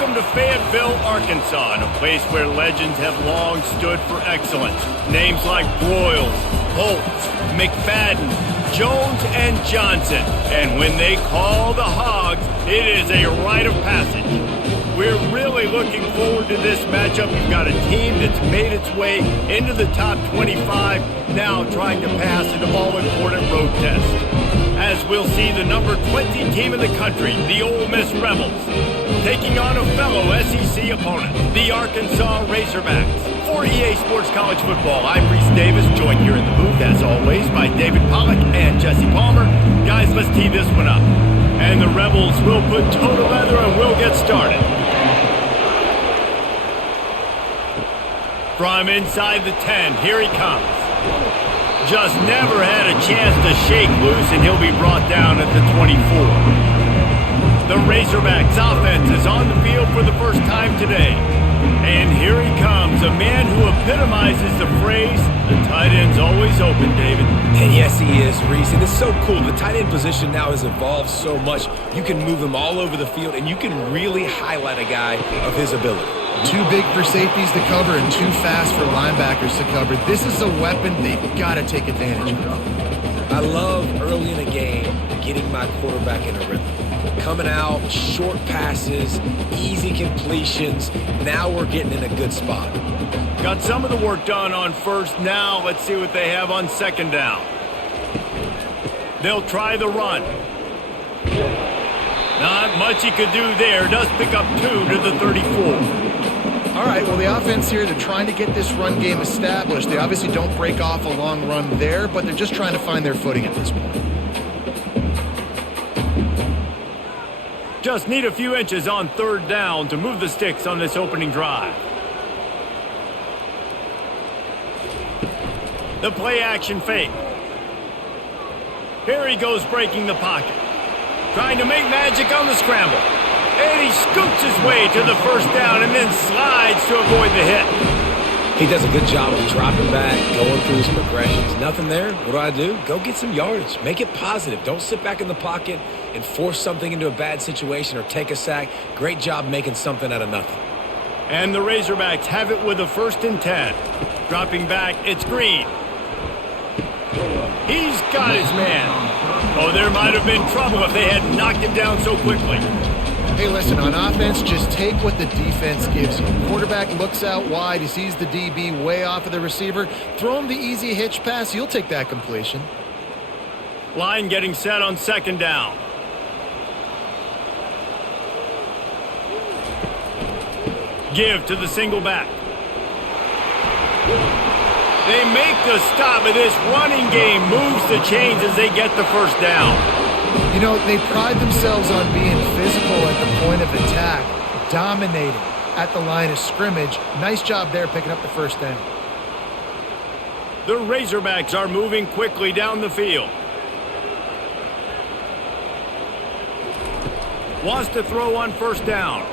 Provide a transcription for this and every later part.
Welcome to Fayetteville, Arkansas, and a place where legends have long stood for excellence. Names like Broyles, Holtz, McFadden, Jones, and Johnson. And when they call the Hogs, it is a rite of passage. We're really looking forward to this matchup. You've got a team that's made its way into the top 25, now trying to pass an all-important road test. As we'll see the number 20 team in the country, the Ole Miss Rebels, taking on a fellow SEC opponent, the Arkansas Razorbacks. For EA Sports College Football, I'm Reese Davis, joined here in the booth, as always, by David Pollack and Jesse Palmer. Guys, let's tee this one up. And the Rebels will put toe to leather and we'll get started. From inside the 10, here he comes. Just never had a chance to shake loose, and he'll be brought down at the 24. The Razorbacks offense is on the field for the first time today. And here he comes, a man who epitomizes the phrase, the tight end's always open, David. And yes, he is, Reese. And it's so cool. The tight end position now has evolved so much. You can move him all over the field, and you can really highlight a guy of his ability. Too big for safeties to cover and too fast for linebackers to cover. This is a weapon they've got to take advantage of. I love early in a game getting my quarterback in a rhythm. Coming out, short passes, easy completions. Now we're getting in a good spot. Got some of the work done on first. Now let's see what they have on second down. They'll try the run. Not much he could do there. Does pick up 2 to the 34. All right, well, the offense here, they're trying to get this run game established. They obviously don't break off a long run there, but they're just trying to find their footing at this point. Just need a few inches on third down to move the sticks on this opening drive. The play action fake. Here he goes breaking the pocket. Trying to make magic on the scramble. And he scoots his way to the first down and then slides to avoid the hit. He does a good job of dropping back, going through his progressions. Nothing there. What do? Go get some yardage. Make it positive. Don't sit back in the pocket and force something into a bad situation or take a sack. Great job making something out of nothing. And the Razorbacks have it with a 1st and 10. Dropping back, it's Green. He's got his man. Oh, there might have been trouble if they had knocked him down so quickly. Hey, listen, on offense, just take what the defense gives you. Quarterback looks out wide. He sees the DB way off of the receiver. Throw him the easy hitch pass. You'll take that completion. Line getting set on second down. Give to the single back. They make the stop, and this running game moves the chains as they get the first down. You know, they pride themselves on being physical at the point of attack, dominating at the line of scrimmage. Nice job there picking up the first down. The Razorbacks are moving quickly down the field. Wants to throw on first down.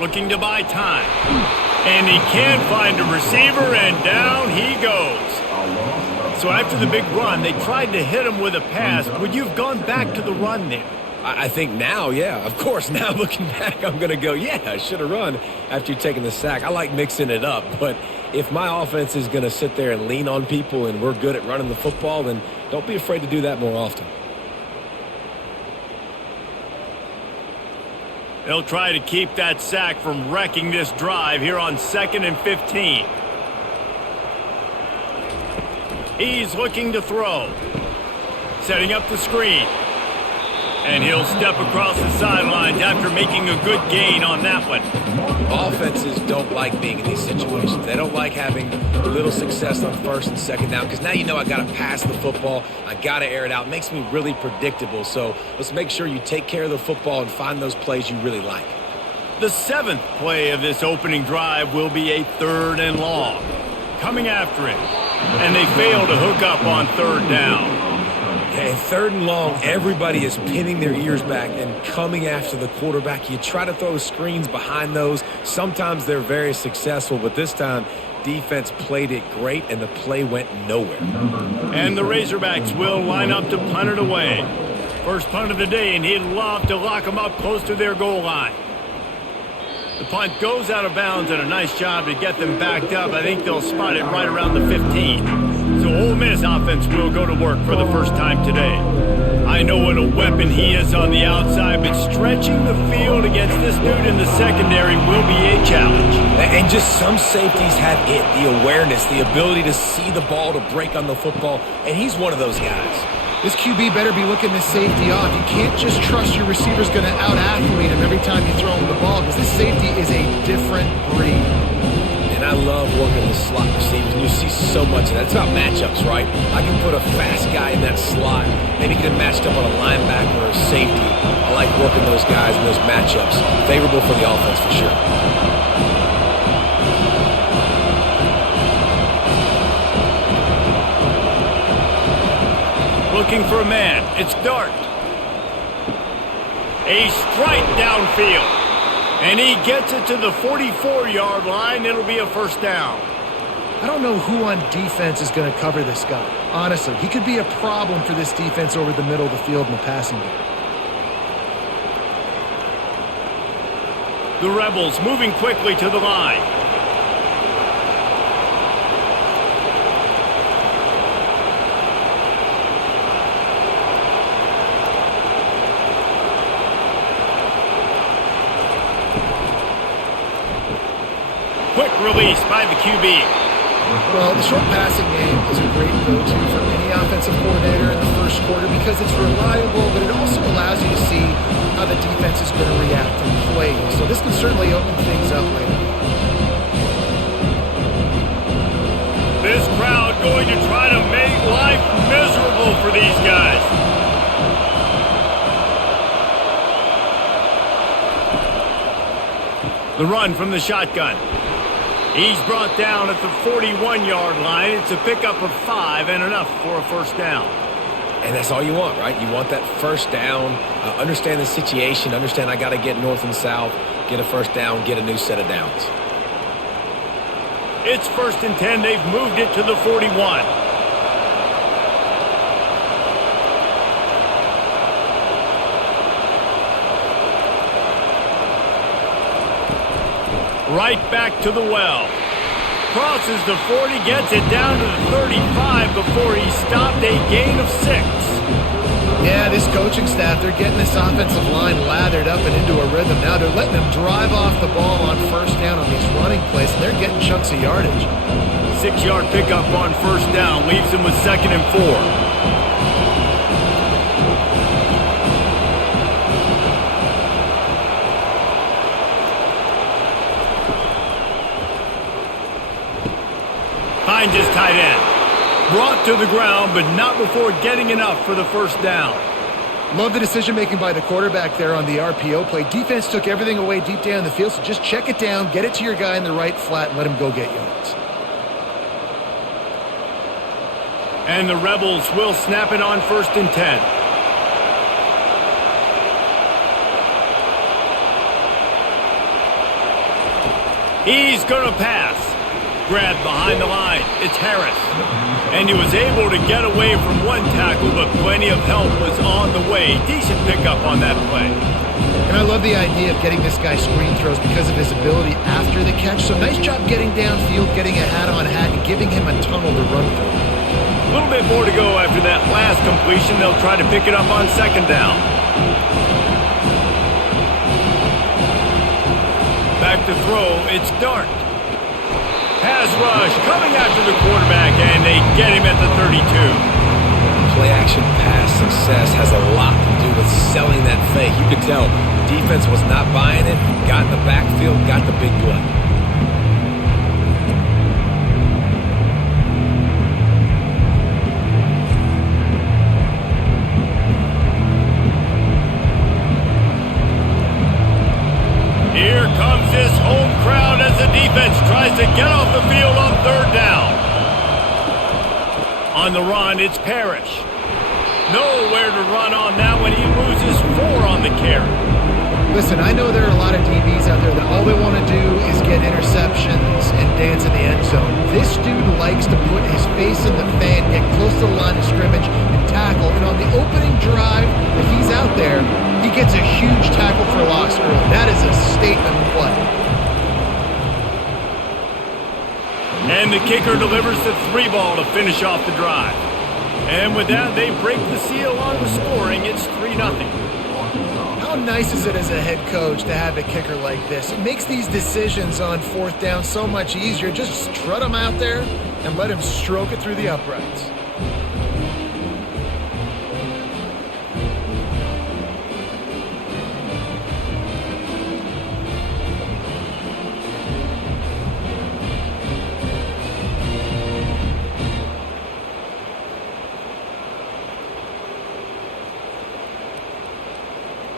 Looking to buy time. And he can't find a receiver, and down he goes. So after the big run, they tried to hit him with a pass. Would you have gone back to the run there? I think now, yeah. Of course, now looking back, I'm going to go, yeah, I should have run after taking the sack. I like mixing it up, but if my offense is going to sit there and lean on people and we're good at running the football, then don't be afraid to do that more often. They'll try to keep that sack from wrecking this drive here on 2nd and 15. He's looking to throw. Setting up the screen. And he'll step across the sidelines after making a good gain on that one. Offenses don't like being in these situations. They don't like having little success on 1st and 2nd down because now you know I got to pass the football. I got to air it out. It makes me really predictable. So let's make sure you take care of the football and find those plays you really like. The 7th play of this opening drive will be a 3rd and long. Coming after it. And they fail to hook up on 3rd down. And 3rd and long, everybody is pinning their ears back and coming after the quarterback. You try to throw screens behind those. Sometimes they're very successful, but this time defense played it great and the play went nowhere. And the Razorbacks will line up to punt it away. First punt of the day, and he'd love to lock them up close to their goal line. The punt goes out of bounds, and a nice job to get them backed up. I think they'll spot it right around the 15. So Ole Miss offense will go to work for the first time today. I know what a weapon he is on the outside, but stretching the field against this dude in the secondary will be a challenge. And just some safeties have it, the awareness, the ability to see the ball, to break on the football, and he's one of those guys. This QB better be looking this safety off. You can't just trust your receiver's going to out-athlete him every time you throw him the ball, because this safety is a different breed. And I love working the slot receivers, and you see so much of that. It's about matchups, right? I can put a fast guy in that slot, maybe get him matched up on a linebacker or a safety. I like working those guys in those matchups. Favorable for the offense for sure. Looking for a man. It's Dart. A strike downfield. And he gets it to the 44-yard line. It'll be a first down. I don't know who on defense is going to cover this guy. Honestly, he could be a problem for this defense over the middle of the field in the passing game. The Rebels moving quickly to the line. Quick release by the QB. Well, the short passing game is a great go-to for any offensive coordinator in the first quarter because it's reliable, but it also allows you to see how the defense is going to react and play. So this can certainly open things up later. This crowd going to try to make life miserable for these guys. The run from the shotgun. He's brought down at the 41-yard line. It's a pickup of 5 and enough for a first down. And that's all you want, right? You want that first down, understand the situation, understand I got to get north and south, get a first down, get a new set of downs. It's 1st and 10. They've moved it to the 41. Right back to the well. Crosses the 40, gets it down to the 35 before he stopped, a gain of 6. Yeah, this coaching staff, they're getting this offensive line lathered up and into a rhythm. Now they're letting them drive off the ball on first down on these running plays, and they're getting chunks of yardage. 6-yard pickup on first down, leaves him with 2nd and 4. Finds his tight end. Brought to the ground, but not before getting enough for the first down. Love the decision-making by the quarterback there on the RPO play. Defense took everything away deep down the field, so just check it down, get it to your guy in the right flat, and let him go get yards. And the Rebels will snap it on 1st and 10. He's going to pass. Grabbed behind the line. It's Harris. And he was able to get away from one tackle, but plenty of help was on the way. Decent pickup on that play. And I love the idea of getting this guy screen throws because of his ability after the catch. So nice job getting downfield, getting a hat-on-hat, and giving him a tunnel to run through. A little bit more to go after that last completion. They'll try to pick it up on 2nd down. Back to throw. It's Dart. Pass rush coming after the quarterback, and they get him at the 32. Play-action pass success has a lot to do with selling that fake. You could tell defense was not buying it, got in the backfield, got the big play. Here comes this home crowd as the defense tries to get off the field on 3rd down. On the run, it's Parrish. Nowhere to run on that when he loses 4 on the carry. Listen, I know there are a lot of DBs out there that all they want to do is get interceptions and dance in the end zone. This dude likes to put his face in the fan, get close to the line of scrimmage, and tackle. And on the opening drive, if he's out there, he gets a huge tackle for loss early. That is a statement play. kicker delivers the 3-ball to finish off the drive. And with that, they break the seal on the scoring. It's 3-0. How nice is it as a head coach to have a kicker like this? It makes these decisions on fourth down so much easier. Just strut him out there and let him stroke it through the uprights.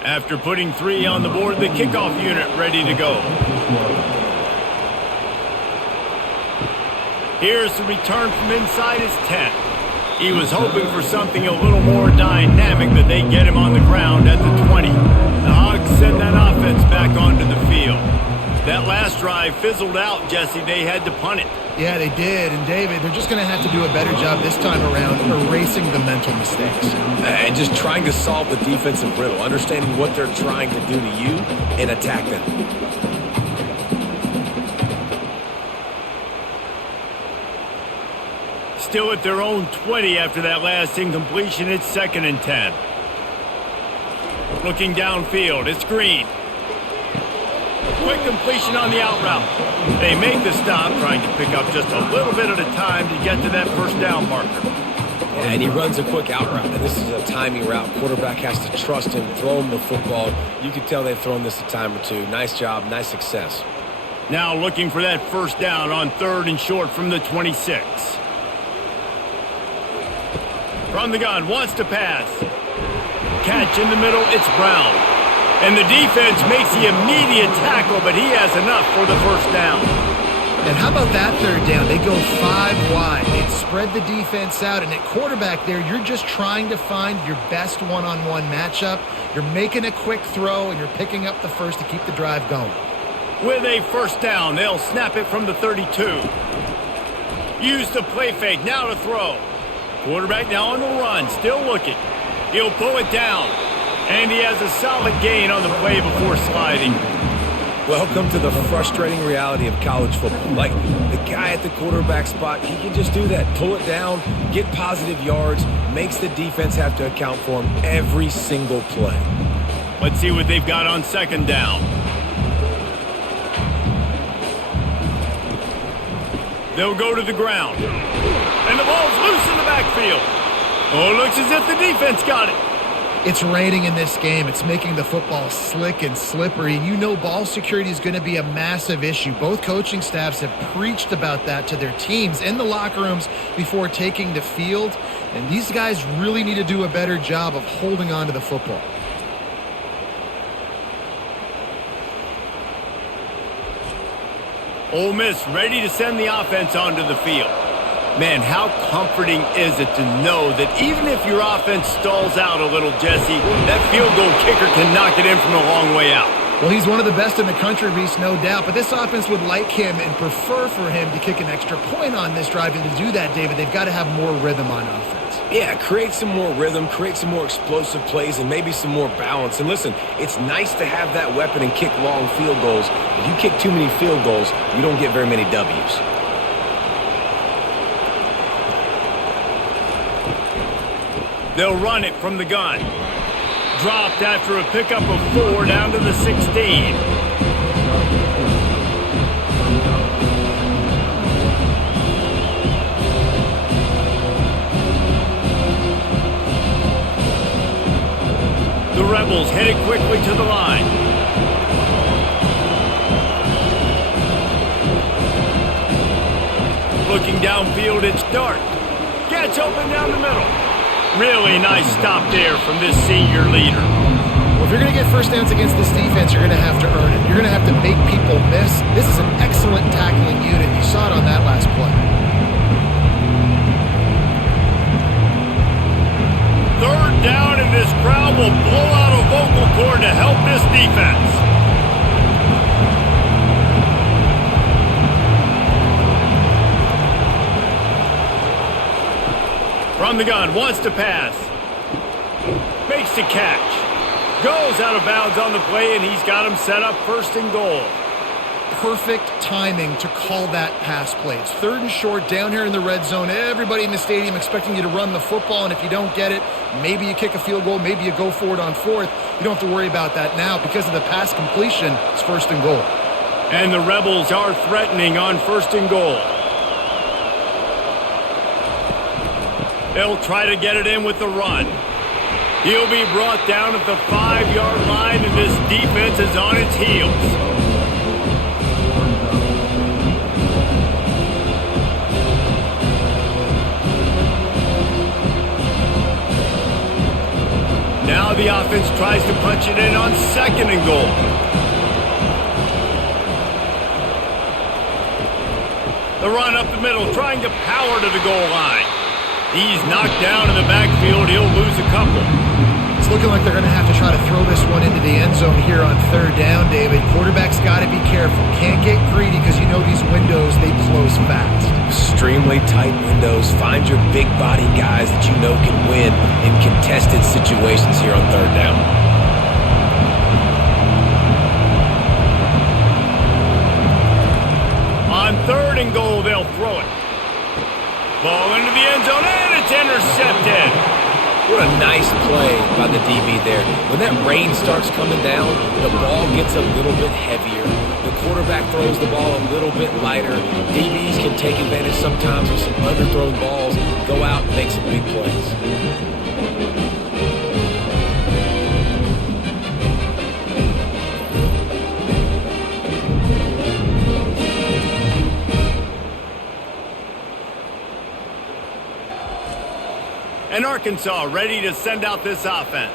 After putting 3 on the board, the kickoff unit ready to go. Here's the return from inside his 10. He was hoping for something a little more dynamic, but they get him on the ground at the 20. The Hogs send that offense back onto the field. That last drive fizzled out, Jesse. They had to punt it. Yeah, they did. And, David, they're just going to have to do a better job this time around erasing the mental mistakes. And just trying to solve the defensive riddle, understanding what they're trying to do to you and attack them. Still at their own 20 after that last incompletion. It's 2nd and 10. Looking downfield, it's Green. Quick completion on the out route. They make the stop, trying to pick up just a little bit at a time to get to that first down marker. Yeah, and he runs a quick out route, and this is a timing route. Quarterback has to trust him, throw him the football. You can tell they've thrown this a time or two. Nice job, nice success. Now looking for that first down on 3rd and short from the 26. From the gun, wants to pass. Catch in the middle, it's Brown. And the defense makes the immediate tackle, but he has enough for the first down. And how about that 3rd down? They go 5 wide. They spread the defense out, and at quarterback there, you're just trying to find your best one-on-one matchup. You're making a quick throw, and you're picking up the first to keep the drive going. With a first down, they'll snap it from the 32. Use the play fake, now to throw. Quarterback now on the run, still looking. He'll pull it down. And he has a solid gain on the play before sliding. Welcome to the frustrating reality of college football. Like, the guy at the quarterback spot, he can just do that. Pull it down, get positive yards, makes the defense have to account for him every single play. Let's see what they've got on 2nd down. They'll go to the ground. And the ball's loose in the backfield. Oh, it looks as if the defense got it. It's raining in this game. It's making the football slick and slippery. And you know ball security is going to be a massive issue. Both coaching staffs have preached about that to their teams in the locker rooms before taking the field. And these guys really need to do a better job of holding on to the football. Ole Miss ready to send the offense onto the field. Man, how comforting is it to know that even if your offense stalls out a little, Jesse, that field goal kicker can knock it in from a long way out. Well, he's one of the best in the country, Reese, no doubt. But this offense would like him and prefer for him to kick an extra point on this drive. And to do that, David, they've got to have more rhythm on offense. Yeah, create some more rhythm, create some more explosive plays, and maybe some more balance. And listen, it's nice to have that weapon and kick long field goals. If you kick too many field goals, you don't get very many W's. They'll run it from the gun. Dropped after a pickup of 4 down to the 16. The Rebels headed quickly to the line. Looking downfield, it's Dart. Gets open down the middle. Really nice stop there from this senior leader. Well, if you're going to get first downs against this defense, you're going to have to earn it. You're going to have to make people miss. This is an excellent tackling unit. You saw it on that last play. 3rd down, and this crowd will blow out a vocal cord to help this defense. From the gun, wants to pass. Makes the catch. Goes out of bounds on the play, and he's got him set up 1st and goal. perfect timing to call that pass play. It's 3rd and short down here in the red zone. Everybody in the stadium expecting you to run the football, and if you don't get it, maybe you kick a field goal, maybe you go for it on 4th. You don't have to worry about that now because of the pass completion. It's 1st and goal. And the Rebels are threatening on 1st and goal. They'll try to get it in with the run. He'll be brought down at the 5-yard line, and this defense is on its heels. Now the offense tries to punch it in on 2nd and goal. The run up the middle, trying to power to the goal line. He's knocked down in the backfield. He'll lose a couple. It's looking like they're going to have to try to throw this one into the end zone here on 3rd down, David. Quarterback's got to be careful. Can't get greedy because you know these windows, they close fast. Extremely tight windows. Find your big body guys that you know can win in contested situations here on 3rd down. On 3rd and goal, they'll throw it. Ball into the end zone, and it's intercepted. What a nice play by the DB there. When that rain starts coming down, the ball gets a little bit heavier. The quarterback throws the ball a little bit lighter. DBs can take advantage sometimes of some underthrown balls, go out and make some big plays. And Arkansas ready to send out this offense.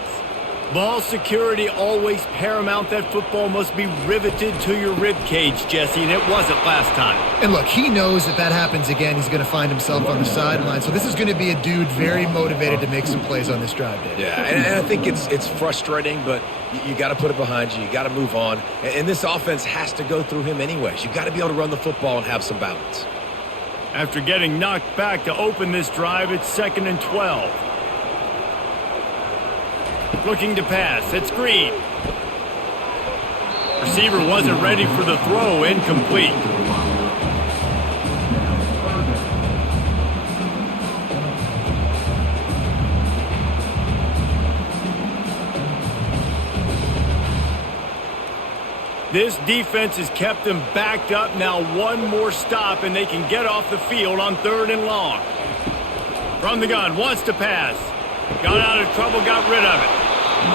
Ball security always paramount. That football must be riveted to your rib cage, Jesse, and it wasn't last time. And look, he knows if that happens again, he's going to find himself on the sideline. So this is going to be a dude very motivated to make some plays on this drive, Dave. Yeah, and I think it's frustrating, but you got to put it behind you. You got to move on. And this offense has to go through him anyways. You got to be able to run the football and have some balance. After getting knocked back to open this drive, it's 2nd and 12. Looking to pass. It's Green. Receiver wasn't ready for the throw. Incomplete. This defense has kept them backed up. Now one more stop, and they can get off the field on 3rd and long. From the gun, wants to pass. Got out of trouble, got rid of it.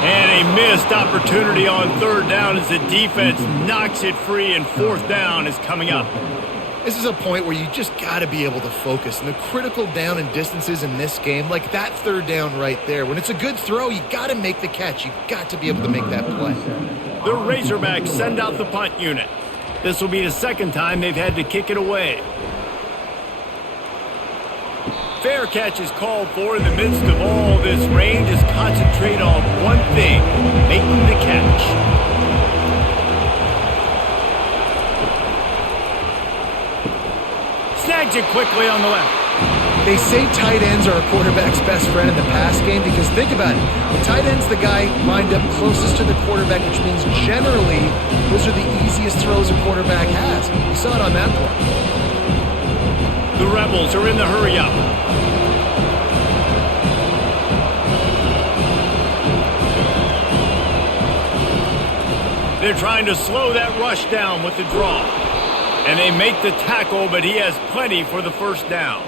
And a missed opportunity on 3rd down as the defense knocks it free, and 4th down is coming up. This is a point where you just got to be able to focus. And the critical down and distances in this game, like that 3rd down right there, when it's a good throw, you got to make the catch. You got to be able to make that play. The Razorbacks send out the punt unit. This will be the 2nd time they've had to kick it away. Fair catch is called for. In the midst of all this rain, just concentrate on one thing, making the catch. Snags it quickly on the left. They say tight ends are a quarterback's best friend in the pass game because think about it. The tight end's the guy lined up closest to the quarterback, which means generally those are the easiest throws a quarterback has. We saw it on that play. The Rebels are in the hurry-up. They're trying to slow that rush down with the draw. And they make the tackle, but he has plenty for the 1st down.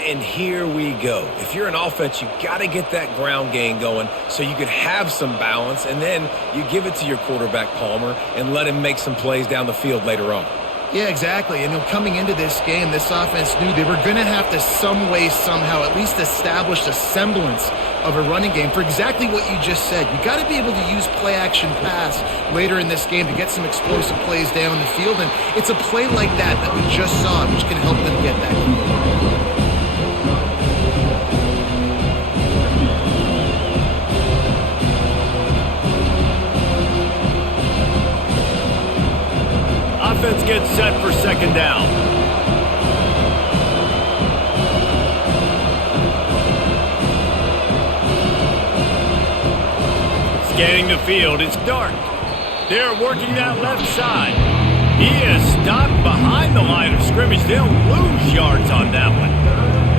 And here we go. If you're an offense, you got to get that ground game going so you can have some balance, and then you give it to your quarterback, Palmer, and let him make some plays down the field later on. Yeah, exactly. And coming into this game, this offense knew they were going to have to some way, somehow, at least establish a semblance of a running game for exactly what you just said. You got to be able to use play-action pass later in this game to get some explosive plays down the field, and it's a play like that we just saw, which can help them get that goal. Offense gets set for 2nd down. Scanning the field, it's dark. They're working that left side. He is stopped behind the line of scrimmage. They'll lose yards on that one.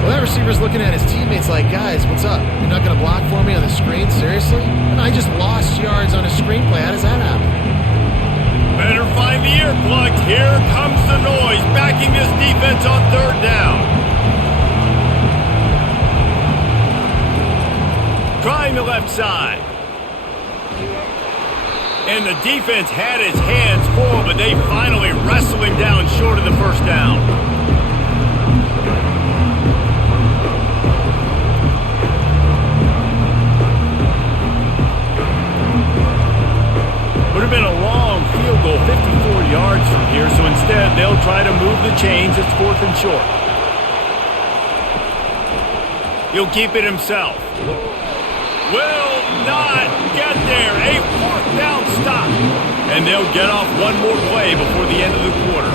Well, that receiver's looking at his teammates like, guys, what's up? You're not going to block for me on the screen? Seriously? And I just lost yards on a screenplay. How does that happen? Better find the earplugs. Here comes the noise, backing this defense on third down. Trying the left side. And the defense had his hands full, but they finally wrestle him down short of the first down. Would have been a long field goal, 54 yards from here, so instead they'll try to move the chains. It's 4th and short. He'll keep it himself. Will not get there. A 4th down stop. And they'll get off one more play before the end of the quarter.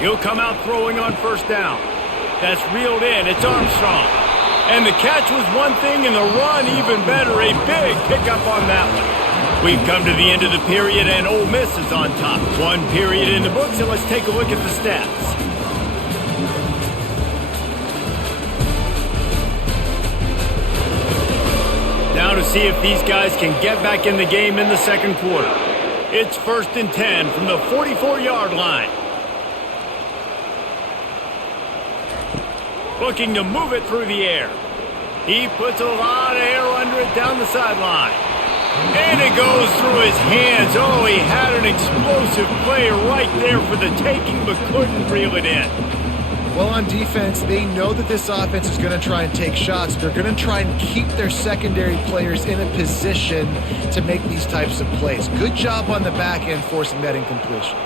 He'll come out throwing on first down. That's reeled in. It's Armstrong. And the catch was one thing and the run even better. A big pickup on that one. We've come to the end of the period and Ole Miss is on top. One period in the books, and let's take a look at the stats. Now to see if these guys can get back in the game in the second quarter. It's 1st and 10 from the 44-yard line. Looking to move it through the air. He puts a lot of air under it down the sideline. And it goes through his hands. Oh, he had an explosive play right there for the taking, but couldn't reel it in. Well, on defense, they know that this offense is going to try and take shots. They're going to try and keep their secondary players in a position to make these types of plays. Good job on the back end forcing that incompletion.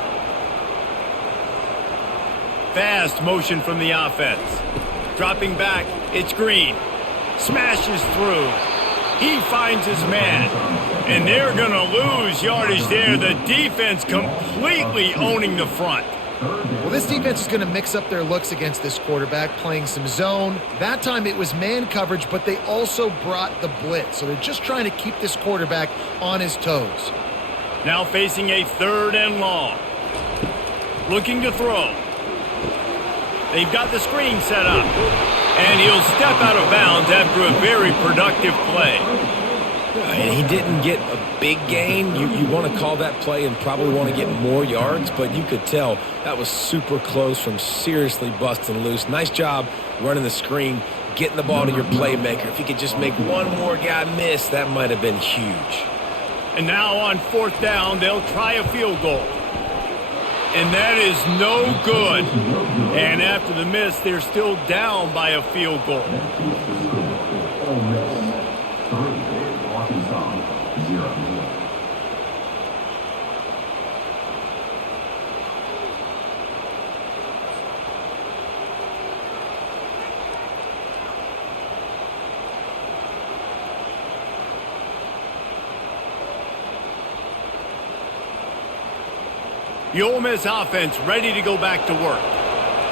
Fast motion from the offense. Dropping back, it's Green. Smashes through. He finds his man. And they're going to lose yardage there. The defense completely owning the front. Well, this defense is going to mix up their looks against this quarterback, playing some zone. That time it was man coverage, but they also brought the blitz. So they're just trying to keep this quarterback on his toes. Now facing a 3rd and long. Looking to throw. They've got the screen set up. And he'll step out of bounds after a very productive play. And he didn't get a big gain. You want to call that play and probably want to get more yards, but you could tell that was super close from seriously busting loose. Nice job running the screen, getting the ball to your playmaker. If he could just make one more guy miss, that might have been huge. And now on 4th down, they'll try a field goal. And that is no good. And after the miss, they're still down by a field goal. The Ole Miss offense ready to go back to work.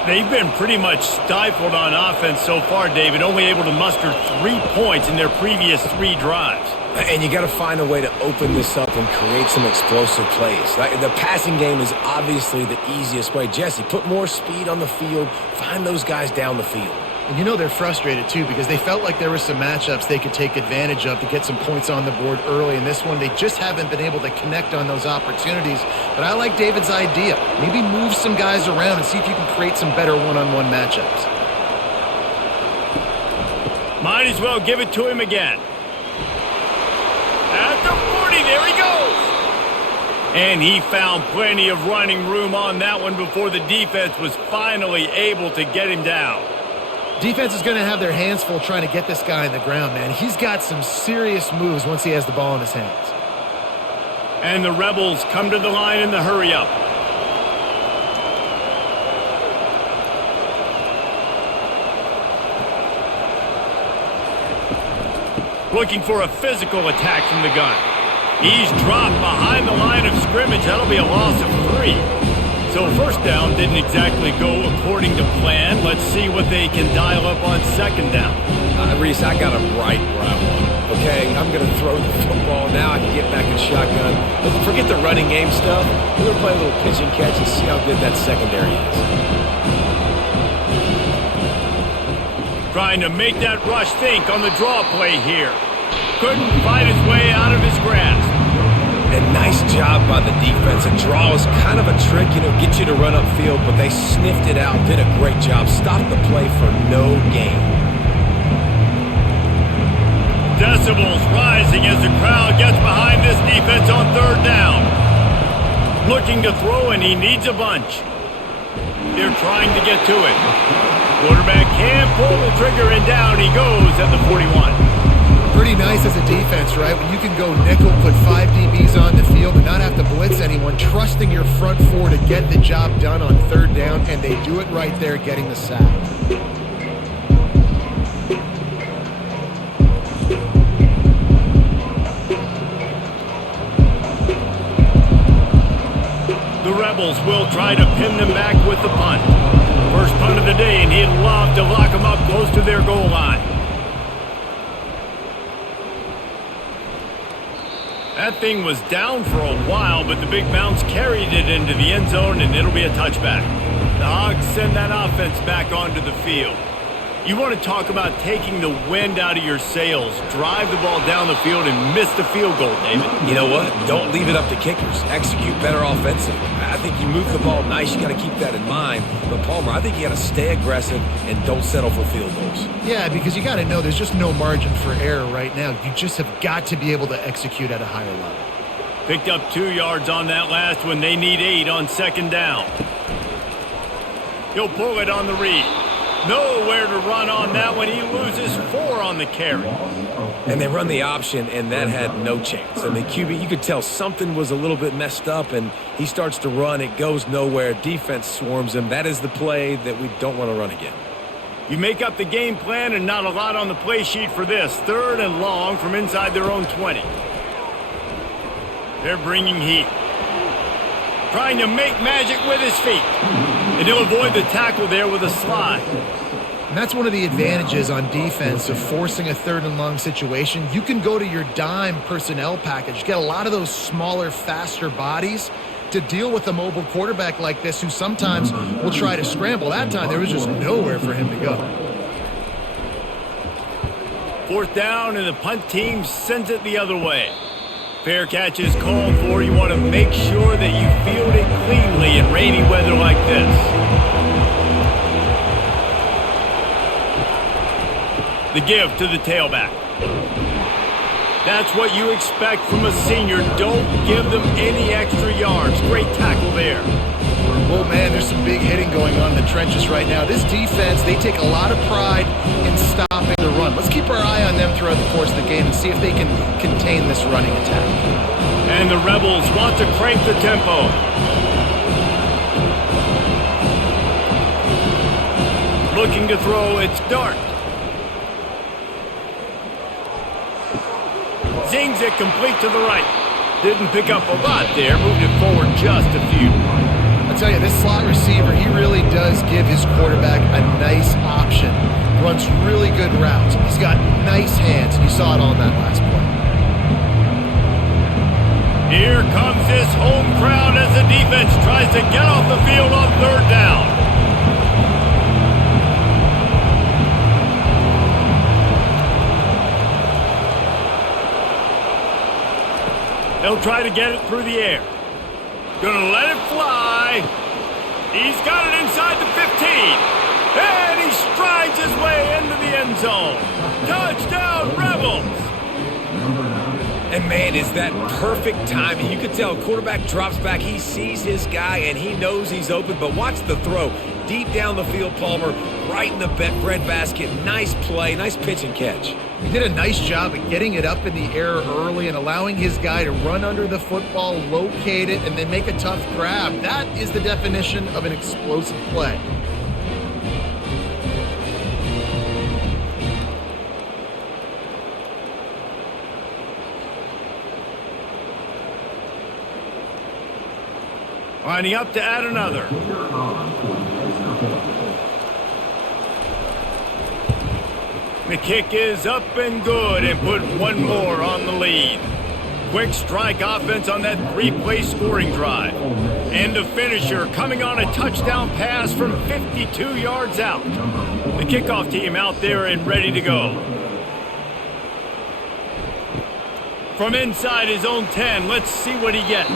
They've been pretty much stifled on offense so far, David, only able to muster 3 points in their previous 3 drives. And you got to find a way to open this up and create some explosive plays. The passing game is obviously the easiest way. Jesse, put more speed on the field. Find those guys down the field. And you know they're frustrated, too, because they felt like there were some matchups they could take advantage of to get some points on the board early. In this one, they just haven't been able to connect on those opportunities. But I like David's idea. Maybe move some guys around and see if you can create some better one-on-one matchups. Might as well give it to him again. At the 40, there he goes. And he found plenty of running room on that one before the defense was finally able to get him down. Defense is going to have their hands full trying to get this guy in the ground, man. He's got some serious moves once he has the ball in his hands. And the Rebels come to the line in the hurry-up. Looking for a physical attack from the gun. He's dropped behind the line of scrimmage. That'll be a loss of 3. So first down didn't exactly go according to plan. Let's see what they can dial up on second down. Reese, I got him right where I want him. Okay, I'm going to throw the football. Now I can get back in shotgun. But forget the running game stuff. We're going to play a little pitch and catch and see how good that secondary is. Trying to make that rush think on the draw play here. Couldn't fight his way out of his grasp. And nice job by the defense. A draw is kind of a trick, get you to run upfield, but they sniffed it out, did a great job. Stopped the play for no gain. Decibels rising as the crowd gets behind this defense on third down. Looking to throw, and he needs a bunch. They're trying to get to it. Quarterback can pull the trigger, and down he goes at the 41. Pretty nice as a defense, right? When you can go nickel, put 5 DBs on the field and not have to blitz anyone, trusting your front four to get the job done on third down, and they do it right there, getting the sack. The Rebels will try to pin them back with the punt. First punt of the day, and he'd love to lock them up close to their goal line. That thing was down for a while, but the big bounce carried it into the end zone, and it'll be a touchback. The Hogs send that offense back onto the field. You want to talk about taking the wind out of your sails. Drive the ball down the field and miss the field goal, David. You know what? Don't leave it up to kickers. Execute better offensively. I think you move the ball nice. You got to keep that in mind. But, Palmer, I think you got to stay aggressive and don't settle for field goals. Yeah, because you got to know there's just no margin for error right now. You just have got to be able to execute at a higher level. Picked up 2 yards on that last one. They need 8 on second down. He'll pull it on the read. Nowhere to run on that one. He loses 4 on the carry. And they run the option, and that had no chance. And the QB, you could tell something was a little bit messed up, and he starts to run. It goes nowhere. Defense swarms him. That is the play that we don't want to run again. You make up the game plan, and not a lot on the play sheet for this. 3rd and long from inside their own 20. They're bringing heat. Trying to make magic with his feet. And he'll avoid the tackle there with a slide. And that's one of the advantages on defense of forcing a 3rd and long situation. You can go to your dime personnel package. Get a lot of those smaller, faster bodies to deal with a mobile quarterback like this who sometimes will try to scramble. That time there was just nowhere for him to go. 4th down, and the punt team sends it the other way. Fair catch is called for. You want to make sure that you field it cleanly in rainy weather like this. The give to the tailback. That's what you expect from a senior. Don't give them any extra yards. Great tackle there. Well, man, there's some big hitting going on in the trenches right now. This defense, they take a lot of pride in stopping the run. Let's keep our eye on them throughout the course of the game and see if they can contain this running attack. And the Rebels want to crank the tempo. Looking to throw, it's Dart. Zings it complete to the right. Didn't pick up a lot there, moved it forward just a few. I'll tell you, this slot receiver, he really does give his quarterback a nice option. Runs really good routes. He's got nice hands, and you saw it all in that last play. Here comes this home crowd as the defense tries to get off the field on 3rd down. They'll try to get it through the air. Gonna let it fly. He's got it inside the 15. And he strides his way into the end zone. Touchdown, Rebels! And, man, is that perfect timing. You can tell quarterback drops back. He sees his guy, and he knows he's open. But watch the throw. Deep down the field, Palmer, right in the breadbasket. Nice play, nice pitch and catch. He did a nice job of getting it up in the air early and allowing his guy to run under the football, locate it, and then make a tough grab. That is the definition of an explosive play. Lining up to add another. The kick is up and good and put one more on the lead. Quick strike offense on that three-play scoring drive. And the finisher coming on a touchdown pass from 52 yards out. The kickoff team out there and ready to go. From inside his own 10, let's see what he gets.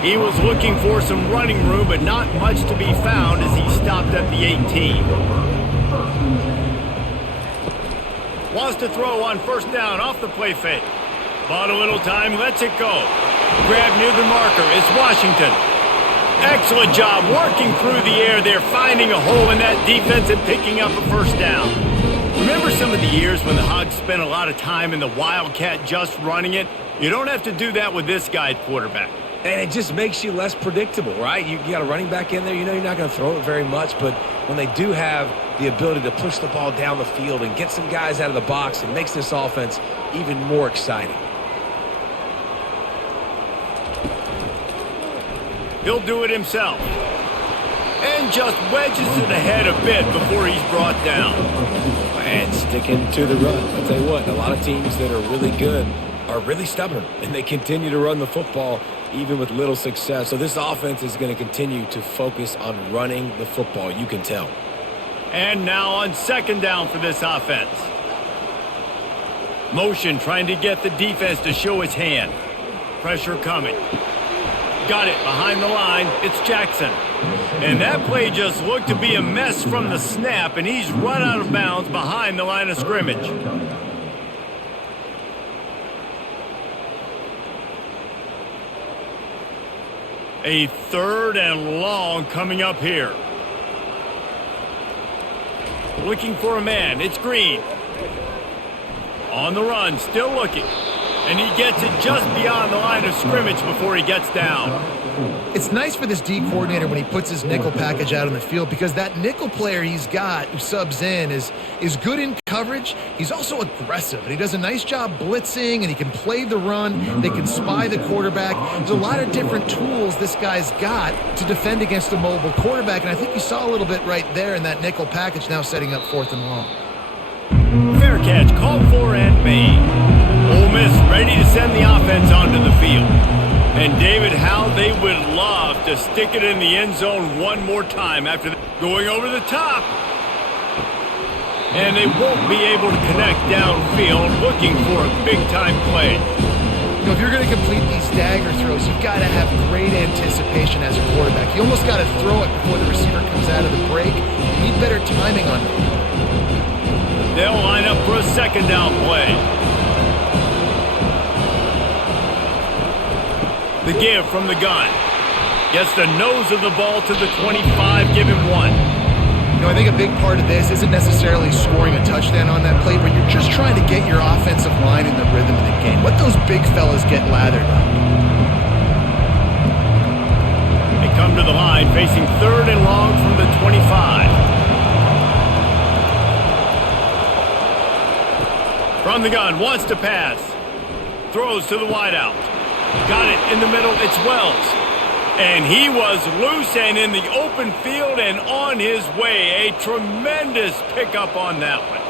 He was looking for some running room, but not much to be found as he stopped at the 18. Wants to throw on first down off the play fake. Bought a little time, lets it go. Grab near the marker, it's Washington. Excellent job working through the air there, finding a hole in that defense and picking up a first down. Remember some of the years when the Hogs spent a lot of time in the Wildcat just running it? You don't have to do that with this guy at quarterback. And it just makes you less predictable, right? You got a running back in there. You know you're not going to throw it very much, but when they do have the ability to push the ball down the field and get some guys out of the box, it makes this offense even more exciting. He'll do it himself. And just wedges it ahead a bit before he's brought down. And sticking to the run. I'll tell you what, a lot of teams that are really good are really stubborn, and they continue to run the football even with little success. So this offense is going to continue to focus on running the football, you can tell. And now on second down for this offense. Motion trying to get the defense to show his hand. Pressure coming. Got it behind the line. It's Jackson. And that play just looked to be a mess from the snap, and he's run out of bounds behind the line of scrimmage. A third and long coming up here. Looking for a man. It's Green. On the run, still looking. And he gets it just beyond the line of scrimmage before he gets down. It's nice for this D coordinator when he puts his nickel package out on the field, because that nickel player he's got who subs in is good in coverage. He's also aggressive, and he does a nice job blitzing, and he can play the run. They can spy the quarterback. There's a lot of different tools this guy's got to defend against a mobile quarterback, and I think you saw a little bit right there in that nickel package, now setting up fourth and long. Fair catch, called for and made. Ole Miss ready to send the offense onto the field. And David, how they would love to stick it in the end zone one more time after going over the top. And they won't be able to connect downfield, looking for a big-time play. You know, if you're going to complete these dagger throws, you've got to have great anticipation as a quarterback. You almost got to throw it before the receiver comes out of the break. You need better timing on it. They'll line up for a second down play. The give from the gun. Gets the nose of the ball to the 25, give him one. You know, I think a big part of this isn't necessarily scoring a touchdown on that play, but you're just trying to get your offensive line in the rhythm of the game. Let those big fellas get lathered up. They come to the line facing third and long from the 25. From the gun, wants to pass. Throws to the wideout. Got it in the middle, it's Wells. And he was loose and in the open field and on his way. A tremendous pickup on that one.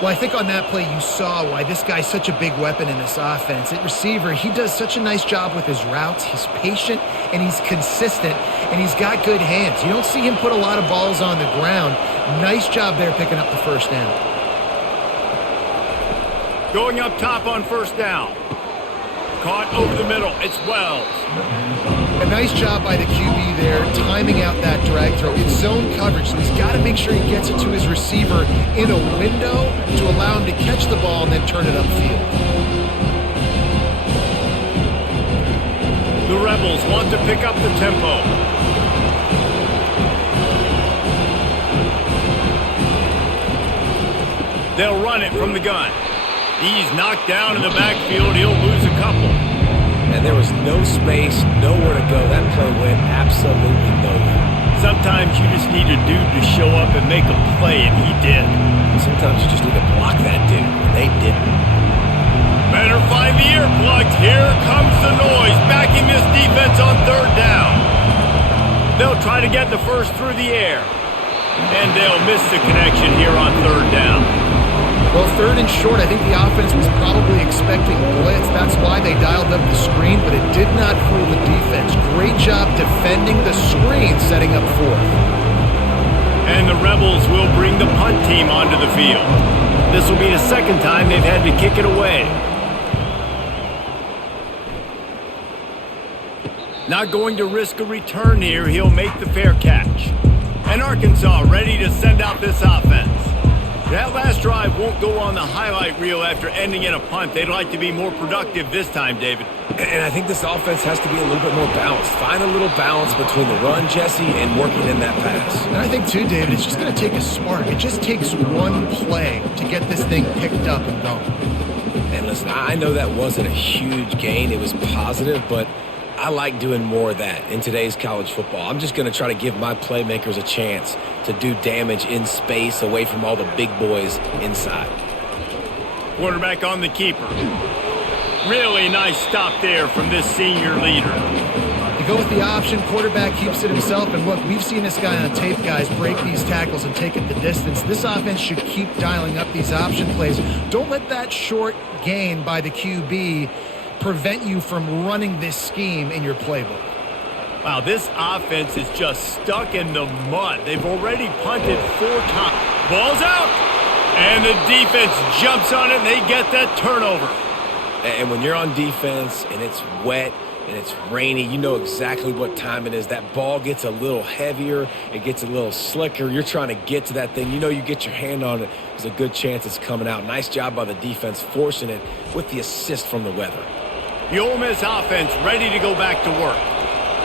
Well, I think on that play you saw why this guy's such a big weapon in this offense. At receiver, he does such a nice job with his routes. He's patient and he's consistent and he's got good hands. You don't see him put a lot of balls on the ground. Nice job there picking up the first down. Going up top on first down. Caught over the middle. It's Wells. A nice job by the QB there, timing out that drag throw. It's zone coverage, so he's got to make sure he gets it to his receiver in a window to allow him to catch the ball and then turn it upfield. The Rebels want to pick up the tempo. They'll run it from the gun. He's knocked down in the backfield. He'll lose a couple. And there was no space, nowhere to go. That play went absolutely nowhere. Sometimes you just need a dude to show up and make a play, and he did. Sometimes you just need to block that dude, and they didn't. Better find the earplugs. Here comes the noise, backing this defense on third down. They'll try to get the first through the air. And they'll miss the connection here on third down. Well, third and short, I think the offense was probably expecting blitz. That's why they dialed up the screen, but it did not fool the defense. Great job defending the screen, setting up fourth. And the Rebels will bring the punt team onto the field. This will be the second time they've had to kick it away. Not going to risk a return here. He'll make the fair catch. And Arkansas ready to send out this offense. That last drive won't go on the highlight reel after ending in a punt. They'd like to be more productive this time, David. And I think this offense has to be a little bit more balanced. Find a little balance between the run, Jesse, and working in that pass. And I think, too, David, it's just going to take a spark. It just takes one play to get this thing picked up and going. And listen, I know that wasn't a huge gain. It was positive, but I like doing more of that in today's college football. I'm just going to try to give my playmakers a chance to do damage in space away from all the big boys inside. Quarterback on the keeper. Really nice stop there from this senior leader. You go with the option, quarterback keeps it himself, and look, we've seen this guy on tape, guys, break these tackles and take it the distance. This offense should keep dialing up these option plays. Don't let that short gain by the QB prevent you from running this scheme in your playbook. Wow, this offense is just stuck in the mud. They've already punted 4 times. Ball's out! And the defense jumps on it, and they get that turnover. And when you're on defense and it's wet and it's rainy, you know exactly what time it is. That ball gets a little heavier. It gets a little slicker. You're trying to get to that thing. You know you get your hand on it. There's a good chance it's coming out. Nice job by the defense forcing it with the assist from the weather. The Ole Miss offense ready to go back to work.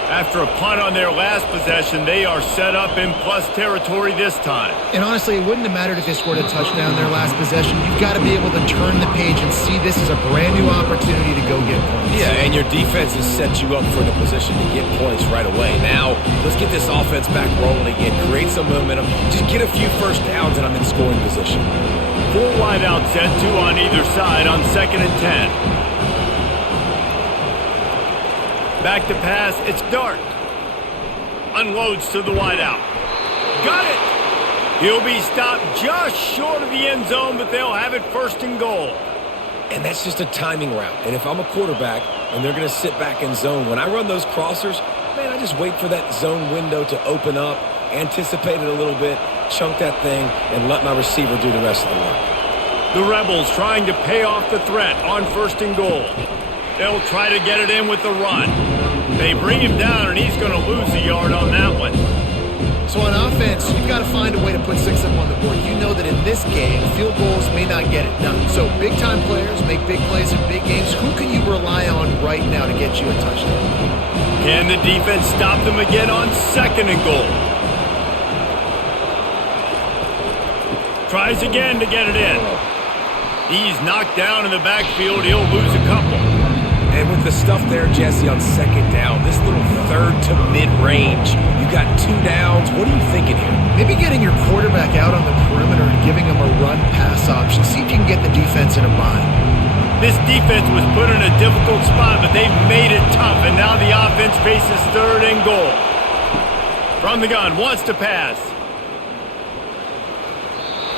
After a punt on their last possession, they are set up in plus territory this time. And honestly, it wouldn't have mattered if they scored a touchdown their last possession. You've got to be able to turn the page and see this as a brand new opportunity to go get points. Yeah, and your defense has set you up for the position to get points right away. Now, let's get this offense back rolling again, create some momentum, just get a few first downs, and I'm in scoring position. 4 wideouts set, 2 on either side on 2nd and 10. Back to pass, it's Dart. Unloads to the wideout. Got it! He'll be stopped just short of the end zone, but they'll have it 1st and goal. And that's just a timing route. And if I'm a quarterback and they're going to sit back in zone, when I run those crossers, man, I just wait for that zone window to open up, anticipate it a little bit, chunk that thing, and let my receiver do the rest of the work. The Rebels trying to pay off the threat on 1st and goal. They'll try to get it in with the run. They bring him down, and he's going to lose a yard on that one. So on offense, you've got to find a way to put 6 up on the board. You know that in this game, field goals may not get it done. So big-time players make big plays in big games. Who can you rely on right now to get you a touchdown? Can the defense stop them again on 2nd and goal? Tries again to get it in. He's knocked down in the backfield. He'll lose a couple. And with the stuff there, Jesse, on 2nd down, this little 3rd to mid-range, you got 2 downs. What are you thinking here? Maybe getting your quarterback out on the perimeter and giving him a run-pass option. See if you can get the defense in a bind. This defense was put in a difficult spot, but they've made it tough, and now the offense faces 3rd and goal. From the gun, wants to pass.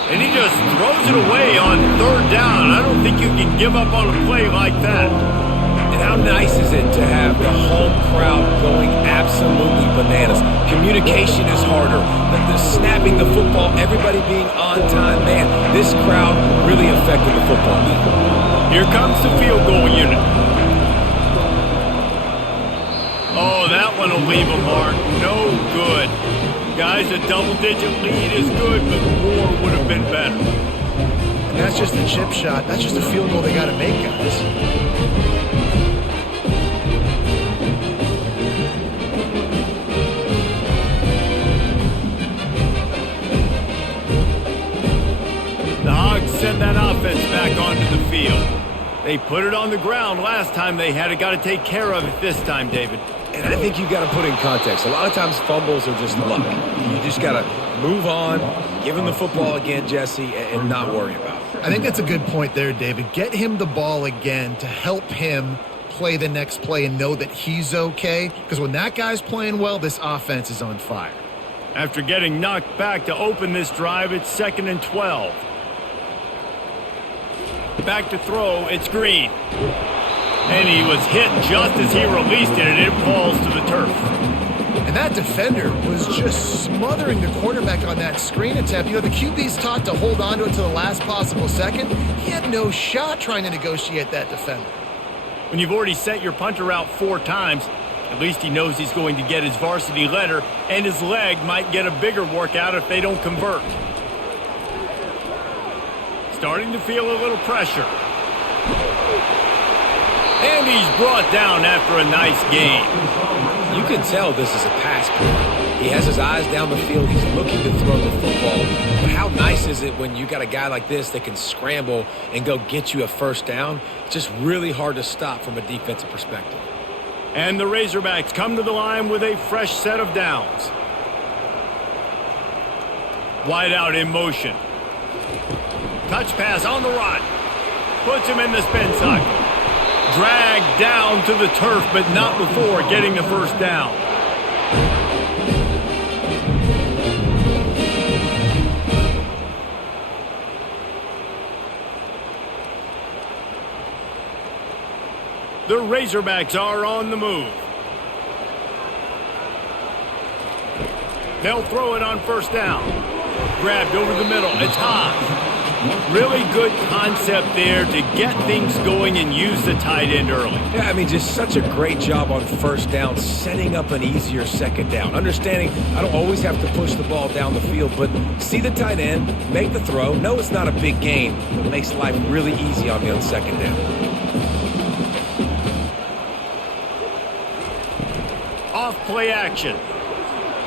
And he just throws it away on 3rd down. I don't think you can give up on a play like that. And how nice is it to have the home crowd going absolutely bananas? Communication is harder. The snapping the football, everybody being on time. Man, this crowd really affected the football game. Here comes the field goal unit. Oh, that one will leave a mark. No good. Guys, a double-digit lead is good, but more would have been better. And that's just a chip shot. That's just a field goal they got to make, guys. Send that offense back onto the field. They put it on the ground last time they had it. Got to take care of it this time, David. And I think you got to put in context. A lot of times fumbles are just luck. You just got to move on, give him the football again, Jesse, and not worry about it. I think that's a good point there, David. Get him the ball again to help him play the next play and know that he's okay. Because when that guy's playing well, this offense is on fire. After getting knocked back to open this drive, it's 2nd and 12. Back to throw, it's Green. And he was hit just as he released it, and it falls to the turf. And that defender was just smothering the quarterback on that screen attempt. You know, the QB's taught to hold on to it to the last possible second. He had no shot trying to negotiate that defender. When you've already sent your punter out 4 times, at least he knows he's going to get his varsity letter, and his leg might get a bigger workout if they don't convert. Starting to feel a little pressure. And he's brought down after a nice gain. You can tell this is a pass play. He has his eyes down the field. He's looking to throw the football. But how nice is it when you got a guy like this that can scramble and go get you a first down? It's just really hard to stop from a defensive perspective. And the Razorbacks come to the line with a fresh set of downs. Wide out in motion. Touch pass on the run. Puts him in the spin cycle. Dragged down to the turf, but not before getting the first down. The Razorbacks are on the move. They'll throw it on first down. Grabbed over the middle. It's Haas. Really good concept there to get things going and use the tight end early. Yeah, I mean, just such a great job on first down, setting up an easier second down. Understanding I don't always have to push the ball down the field, but see the tight end, make the throw. No, it's not a big gain, but it makes life really easy on me on second down. Off play action.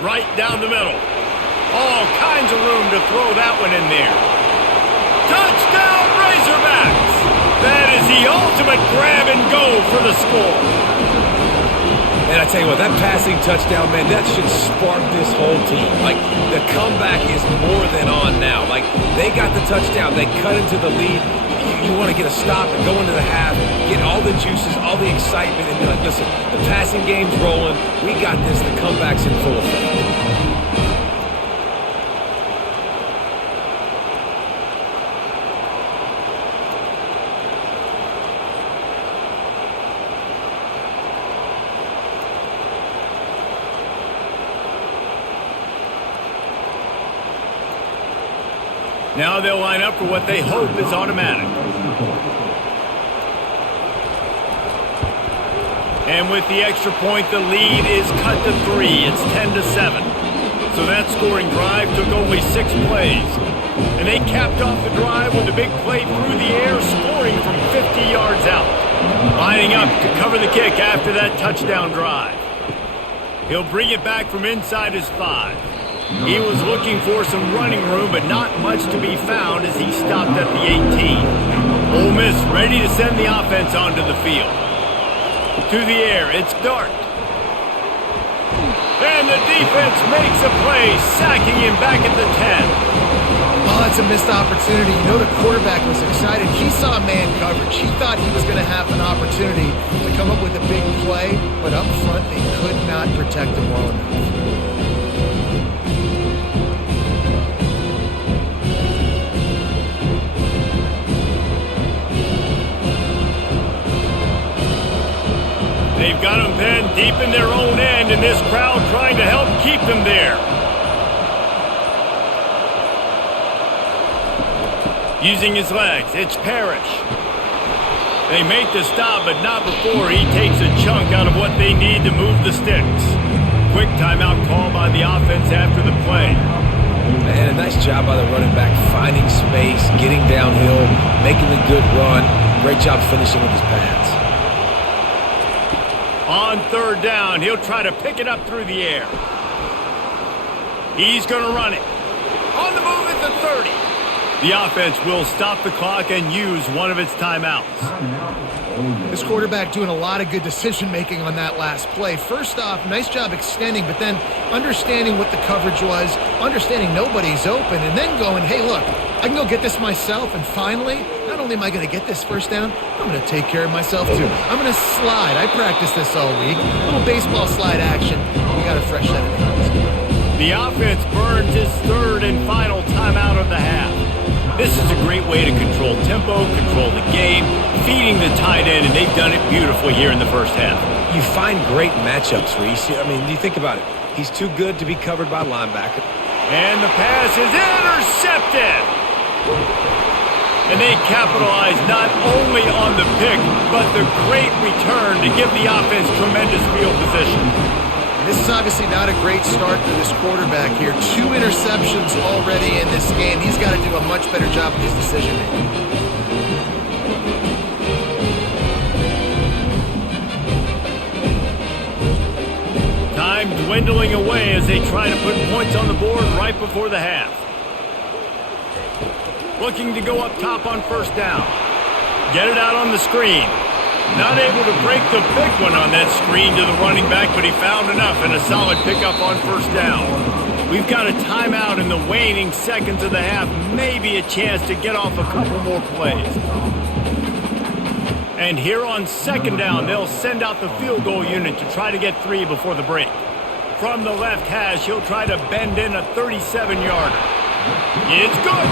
Right down the middle. All kinds of room to throw that one in there. Touchdown Razorbacks! That is the ultimate grab and go for the score. And I tell you what, that passing touchdown, man, that should spark this whole team. Like, the comeback is more than on now. Like, they got the touchdown. They cut into the lead. You want to get a stop and go into the half, get all the juices, all the excitement, and be like, listen, the passing game's rolling. We got this. The comeback's in full effect. Now they'll line up for what they hope is automatic. And with the extra point, the lead is cut to 3. It's 10-7. So that scoring drive took only 6 plays. And they capped off the drive with a big play through the air, scoring from 50 yards out. Lining up to cover the kick after that touchdown drive. He'll bring it back from inside his 5. He was looking for some running room, but not much to be found as he stopped at the 18. Ole Miss ready to send the offense onto the field. To the air, it's Dart. And the defense makes a play, sacking him back at the 10. Oh, that's a missed opportunity. You know the quarterback was excited. He saw man coverage. He thought he was going to have an opportunity to come up with a big play, but up front they could not protect him well enough. They've got them pinned deep in their own end, and this crowd trying to help keep them there. Using his legs, it's Parrish. They make the stop, but not before he takes a chunk out of what they need to move the sticks. Quick timeout call by the offense after the play. Man, a nice job by the running back, finding space, getting downhill, making a good run. Great job finishing with his pads. On third down, he'll try to pick it up through the air. He's going to run it. On the move at the 30. The offense will stop the clock and use one of its timeouts. This quarterback doing a lot of good decision-making on that last play. First off, nice job extending, but then understanding what the coverage was, understanding nobody's open, and then going, hey, look, I can go get this myself, and finally, not only am I going to get this first down, I'm going to take care of myself too. I'm going to slide. I practiced this all week. A little baseball slide action. We got a fresh set of hands. The offense burns its third and final timeout of the half. This is a great way to control tempo, control the game, feeding the tight end, and they've done it beautifully here in the first half. You find great matchups, Reese. I mean, you think about it. He's too good to be covered by linebacker. And the pass is intercepted. And they capitalize not only on the pick, but the great return to give the offense tremendous field position. This is obviously not a great start for this quarterback here. 2 interceptions already in this game. He's got to do a much better job with his decision-making. Time dwindling away as they try to put points on the board right before the half. Looking to go up top on first down. Get it out on the screen. Not able to break the big one on that screen to the running back, but he found enough and a solid pickup on first down. We've got a timeout in the waning seconds of the half, maybe a chance to get off a couple more plays. And here on second down, they'll send out the field goal unit to try to get 3 before the break. From the left hash, he'll try to bend in a 37-yarder. It's good.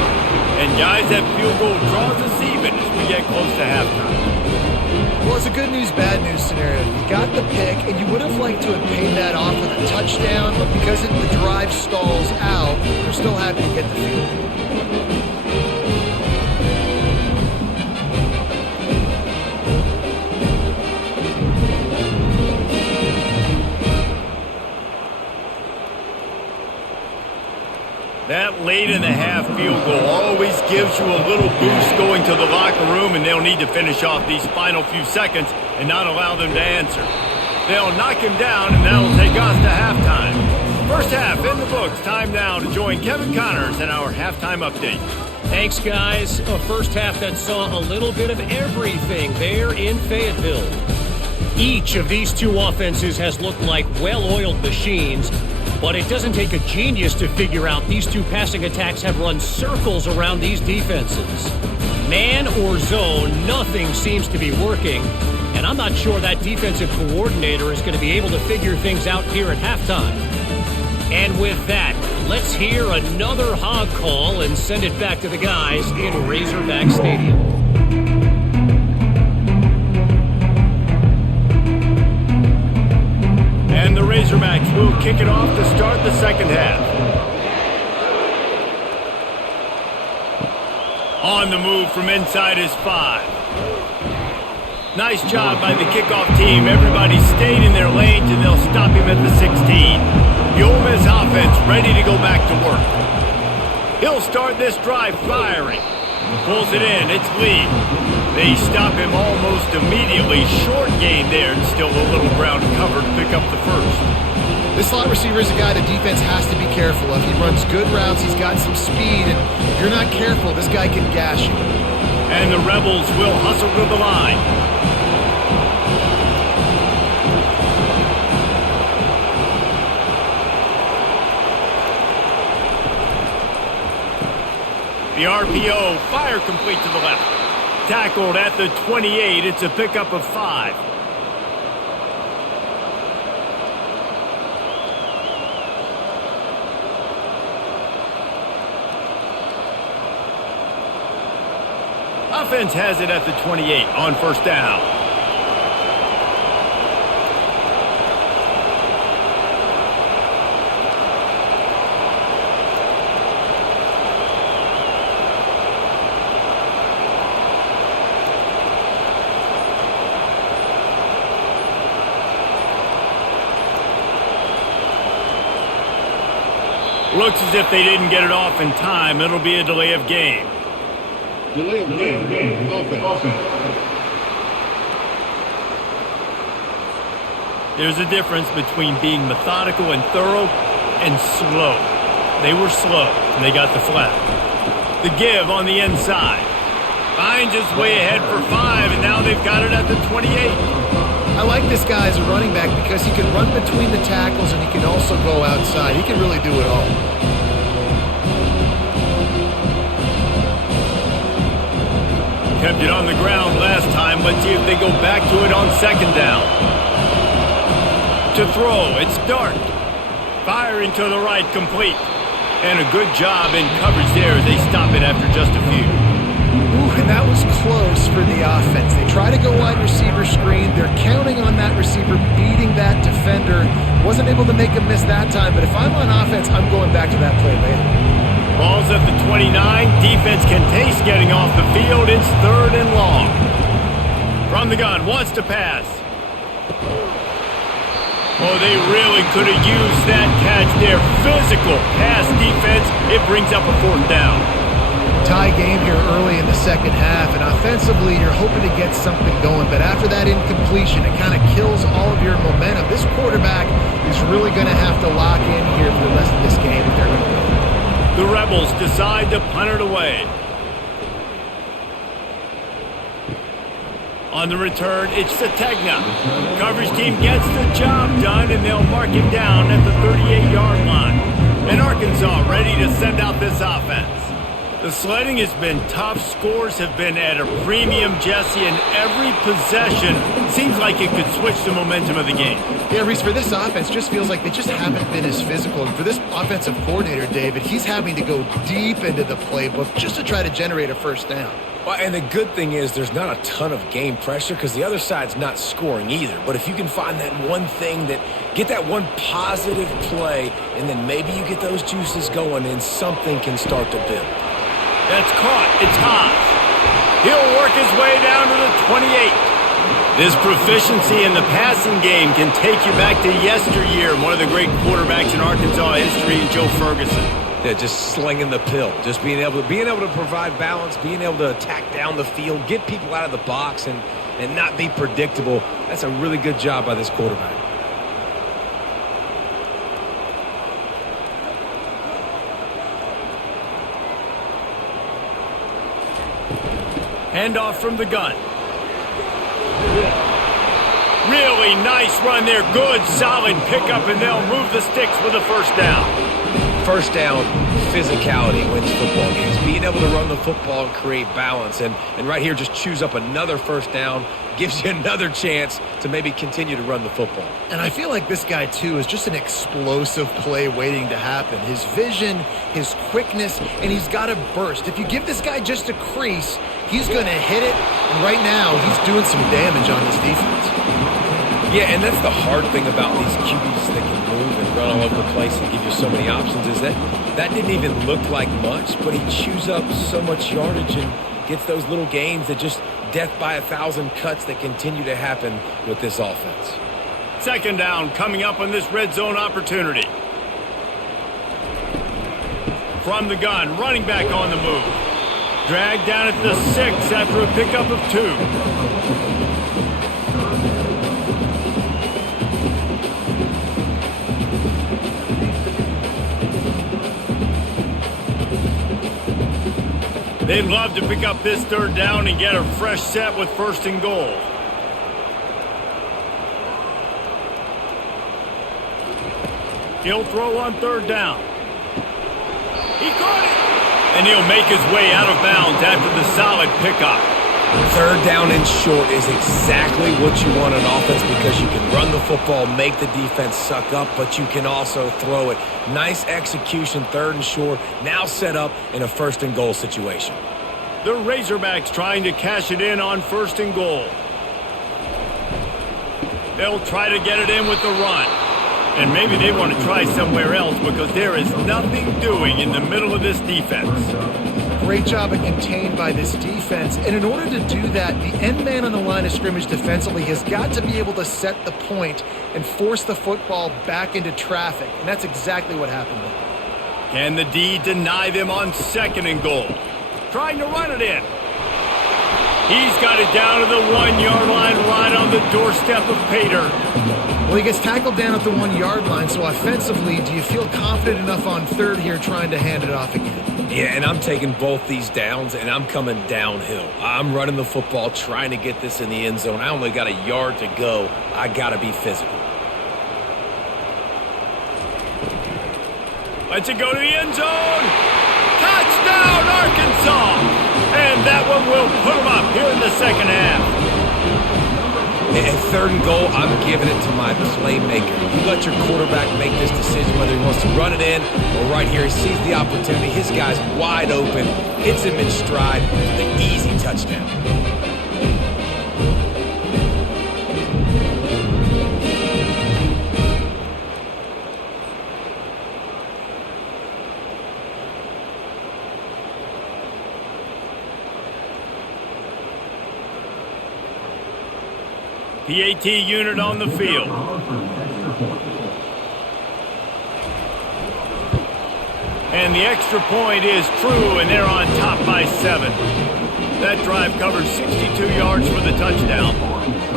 And guys, that field goal draws us even as we get close to halftime. Well, it's a good news, bad news scenario. You got the pick, and you would have liked to have paid that off with a touchdown, but because the drive stalls out, they're still happy to get the field goal. That late in the half field goal always gives you a little boost going to the locker room, and they'll need to finish off these final few seconds and not allow them to answer. They'll knock him down, and that'll take us to halftime. First half in the books. Time now to join Kevin Connors in our halftime update. Thanks, guys. A first half that saw a little bit of everything there in Fayetteville. Each of these two offenses has looked like well-oiled machines, but it doesn't take a genius to figure out these two passing attacks have run circles around these defenses. Man or zone, nothing seems to be working, and I'm not sure that defensive coordinator is going to be able to figure things out here at halftime. And with that, let's hear another hog call and send it back to the guys in Razorback Stadium. And the Razorbacks will kick it off to start the second half. On the move from inside his 5. Nice job by the kickoff team. Everybody stayed in their lanes, and they'll stop him at the 16. The Ole Miss offense ready to go back to work. He'll start this drive firing. Pulls it in. It's Lee. They stop him almost immediately. Short gain there, and still a little ground cover to pick up the first. This slot receiver is a guy the defense has to be careful of. He runs good routes. He's got some speed, and if you're not careful, this guy can gash you. And the Rebels will hustle to the line. The RPO, fire complete to the left. Tackled at the 28. It's a pickup of 5. Offense has it at the 28 on first down. Looks as if they didn't get it off in time. It'll be a delay of game. Delay of game. Offense. There's a difference between being methodical and thorough and slow. They were slow, and they got the flag. The give on the inside. Finds his way ahead for 5, and now they've got it at the 28. I like this guy as a running back because he can run between the tackles and he can also go outside. He can really do it all. Kept it on the ground last time. Let's see if they go back to it on second down. To throw, it's Dart. Firing to the right, complete. And a good job in coverage there as they stop it after just a few. Ooh, and that was close for the offense. They try to go wide receiver screen. They're counting on that receiver beating that defender. Wasn't able to make a miss that time, but if I'm on offense, I'm going back to that play later. Ball's at the 29. Defense can taste getting off the field. It's 3rd and long. From the gun, wants to pass. Oh, they really could have used that catch there. Physical pass defense. It brings up a 4th down. Tie game here early in the second half, and offensively you're hoping to get something going, but after that incompletion, it kind of kills all of your momentum. This quarterback is really going to have to lock in here for the rest of this game if they're going to win. The Rebels decide to punt it away. On the return, it's Sategna. Coverage team gets the job done, and they'll mark him down at the 38-yard line. And Arkansas ready to send out this offense. The sledding has been tough. Scores have been at a premium, Jesse, and every possession seems like it could switch the momentum of the game. Yeah, Reese, for this offense, just feels like they just haven't been as physical. And for this offensive coordinator, David, he's having to go deep into the playbook just to try to generate a first down. Well, and the good thing is there's not a ton of game pressure because the other side's not scoring either. But if you can find that one thing get that one positive play, and then maybe you get those juices going and something can start to build. That's caught. It's Haas. He'll work his way down to the 28. This proficiency in the passing game can take you back to yesteryear. One of the great quarterbacks in Arkansas history, Joe Ferguson. Yeah, just slinging the pill, just being able to provide balance, being able to attack down the field, get people out of the box, and not be predictable. That's a really good job by this quarterback. Handoff from the gun. Really nice run there. Good, solid pickup, and they'll move the sticks with a first down. First down, physicality wins football games. Being able to run the football and create balance. And right here, just choose up another first down, gives you another chance to maybe continue to run the football. And I feel like this guy, too, is just an explosive play waiting to happen. His vision, his quickness, and he's got a burst. If you give this guy just a crease, he's going to hit it. And right now, he's doing some damage on this defense. Yeah, and that's the hard thing about these QBs that can move and run all over the place and give you so many options is that didn't even look like much, but he chews up so much yardage and gets those little gains that just death by 1,000 cuts that continue to happen with this offense. Second down coming up on this red zone opportunity. From the gun, running back on the move. Dragged down at the 6 after a pickup of 2. They'd love to pick up this third down and get a fresh set with 1st and goal. He'll throw on 3rd down. He caught it! And he'll make his way out of bounds after the solid pickup. 3rd down and short is exactly what you want on offense because you can run the football, make the defense suck up, but you can also throw it. Nice execution, 3rd and short, now set up in a 1st and goal situation. The Razorbacks trying to cash it in on 1st and goal. They'll try to get it in with the run. And maybe they want to try somewhere else because there is nothing doing in the middle of this defense. Great job of contained by this defense. And in order to do that, the end man on the line of scrimmage defensively has got to be able to set the point and force the football back into traffic. And that's exactly what happened there. Can the D deny them on 2nd and goal? Trying to run it in. He's got it down to the 1-yard line right on the doorstep of Pater. Well, he gets tackled down at the 1-yard line, so offensively, do you feel confident enough on 3rd here trying to hand it off again? Yeah, and I'm taking both these downs, and I'm coming downhill. I'm running the football, trying to get this in the end zone. I only got a yard to go. I got to be physical. Let's it go to the end zone. Touchdown, Arkansas! And that one will put them up here in the second half. And third and goal, I'm giving it to my playmaker. You let your quarterback make this decision whether he wants to run it in or right here. He sees the opportunity. His guy's wide open, hits him in stride for the easy touchdown. PAT unit on the field. And the extra point is true, and they're on top by 7. That drive covered 62 yards for the touchdown.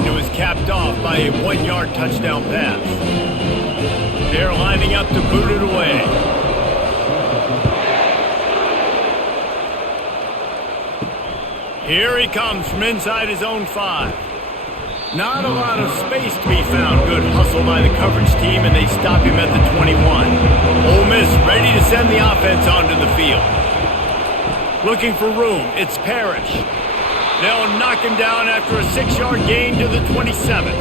It was capped off by a 1-yard touchdown pass. They're lining up to boot it away. Here he comes from inside his own 5. Not a lot of space to be found. Good hustle by the coverage team, and they stop him at the 21. Ole Miss ready to send the offense onto the field. Looking for room. It's Parrish. They'll knock him down after a 6-yard gain to the 27.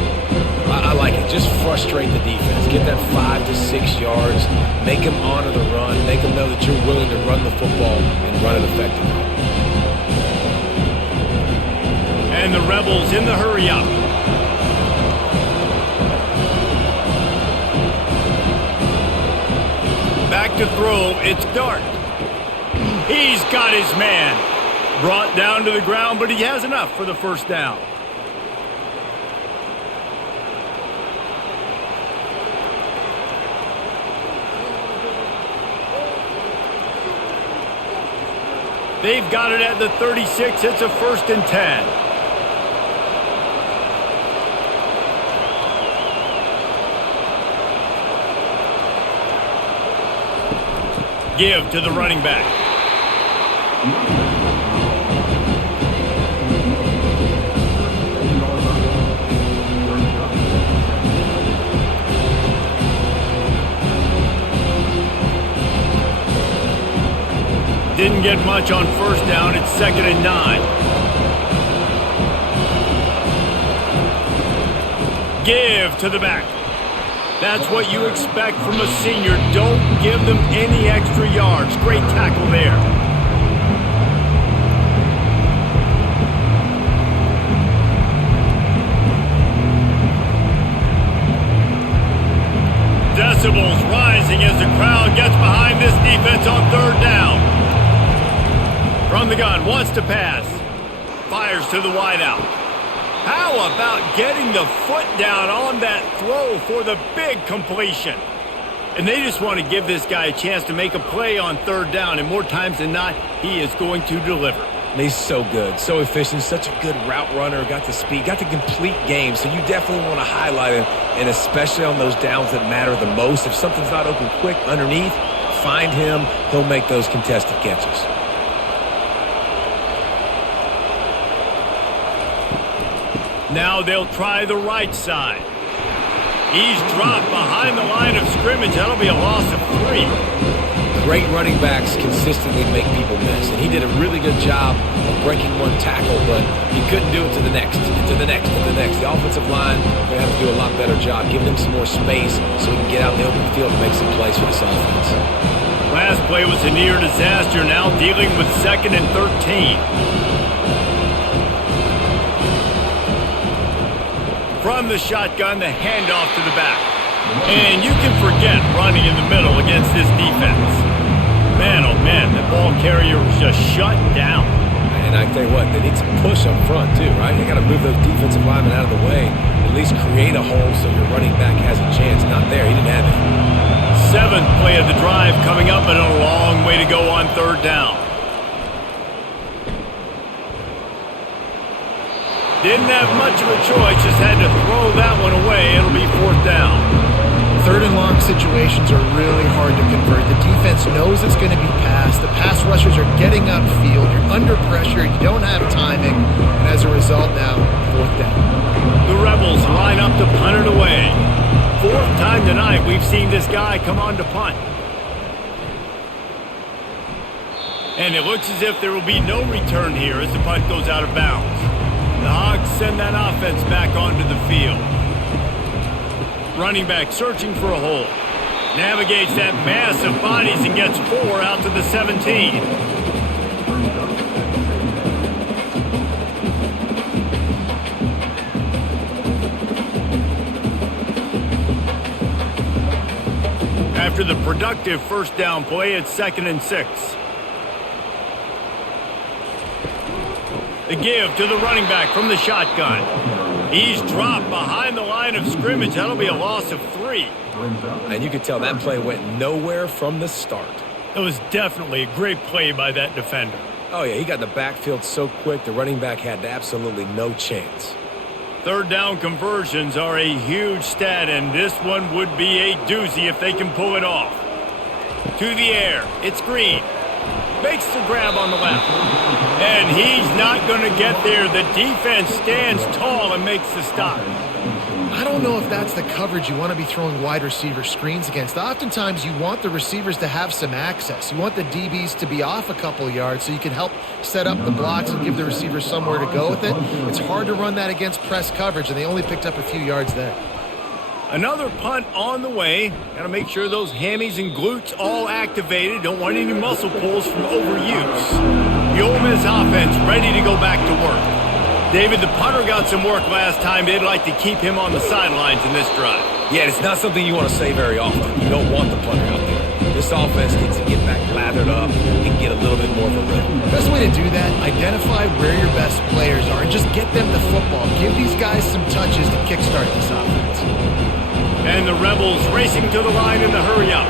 I like it. Just frustrate the defense. Get that 5 to 6 yards. Make them honor the run. Make them know that you're willing to run the football and run it effectively. And the Rebels in the hurry-up. Back to throw, it's Dart. He's got his man. Brought down to the ground, but he has enough for the first down. They've got it at the 36. It's a 1st and 10. Give to the running back. Didn't get much on first down. It's 2nd and 9. Give to the back. That's what you expect from a senior. Don't give them any extra yards. Great tackle there. Decibels rising as the crowd gets behind this defense on 3rd down. From the gun, wants to pass. Fires to the wideout. How about getting the foot down on that throw for the big completion? And they just want to give this guy a chance to make a play on 3rd down, and more times than not, he is going to deliver. He's so good, so efficient, such a good route runner, got the speed, got the complete game, so you definitely want to highlight him, and especially on those downs that matter the most. If something's not open quick underneath, find him, he'll make those contested catches. Now they'll try the right side. He's dropped behind the line of scrimmage. That'll be a loss of 3. Great running backs consistently make people miss, and he did a really good job of breaking one tackle, but he couldn't do it to the next, and to the next, and to the next. The offensive line going to have to do a lot better job, giving him some more space so he can get out in the open field and make some plays for this offense. Last play was a near disaster. Now dealing with 2nd and 13. From the shotgun, the handoff to the back. And you can forget running in the middle against this defense. Man, oh man, the ball carrier was just shut down. And I tell you what, they need some push up front too, right? They got to move those defensive linemen out of the way. At least create a hole so your running back has a chance. Not there, he didn't have it. 7th play of the drive coming up, and a long way to go on 3rd down. Didn't have much of a choice, just had to throw that one away. It'll be 4th down. 3rd and long situations are really hard to convert. The defense knows it's going to be passed. The pass rushers are getting upfield. You're under pressure. You don't have timing. And as a result now, 4th down. The Rebels line up to punt it away. 4th time tonight we've seen this guy come on to punt. And it looks as if there will be no return here as the punt goes out of bounds. The Hogs send that offense back onto the field. Running back searching for a hole. Navigates that mass of bodies and gets 4 out to the 17. After the productive first down play, it's 2nd and 6. The give to the running back from the shotgun. He's dropped behind the line of scrimmage. That'll be a loss of 3. And you could tell that play went nowhere from the start. It was definitely a great play by that defender. Oh, yeah, he got in the backfield so quick, the running back had absolutely no chance. 3rd down conversions are a huge stat, and this one would be a doozy if they can pull it off. To the air, it's Green. Makes the grab on the left. And he's not going to get there. The defense stands tall and makes the stop. I don't know if that's the coverage you want to be throwing wide receiver screens against. Oftentimes, you want the receivers to have some access. You want the DBs to be off a couple of yards so you can help set up the blocks and give the receivers somewhere to go with it. It's hard to run that against press coverage, and they only picked up a few yards there. Another punt on the way. Got to make sure those hammies and glutes all activated. Don't want any muscle pulls from overuse. The Ole Miss offense ready to go back to work. David, the punter got some work last time. They'd like to keep him on the sidelines in this drive. Yeah, it's not something you want to say very often. You don't want the punter out there. This offense needs to get back lathered up and get a little bit more of a rhythm. Best way to do that, identify where your best players are and just get them the football. Give these guys some touches to kickstart this offense. And the Rebels racing to the line in the hurry-up.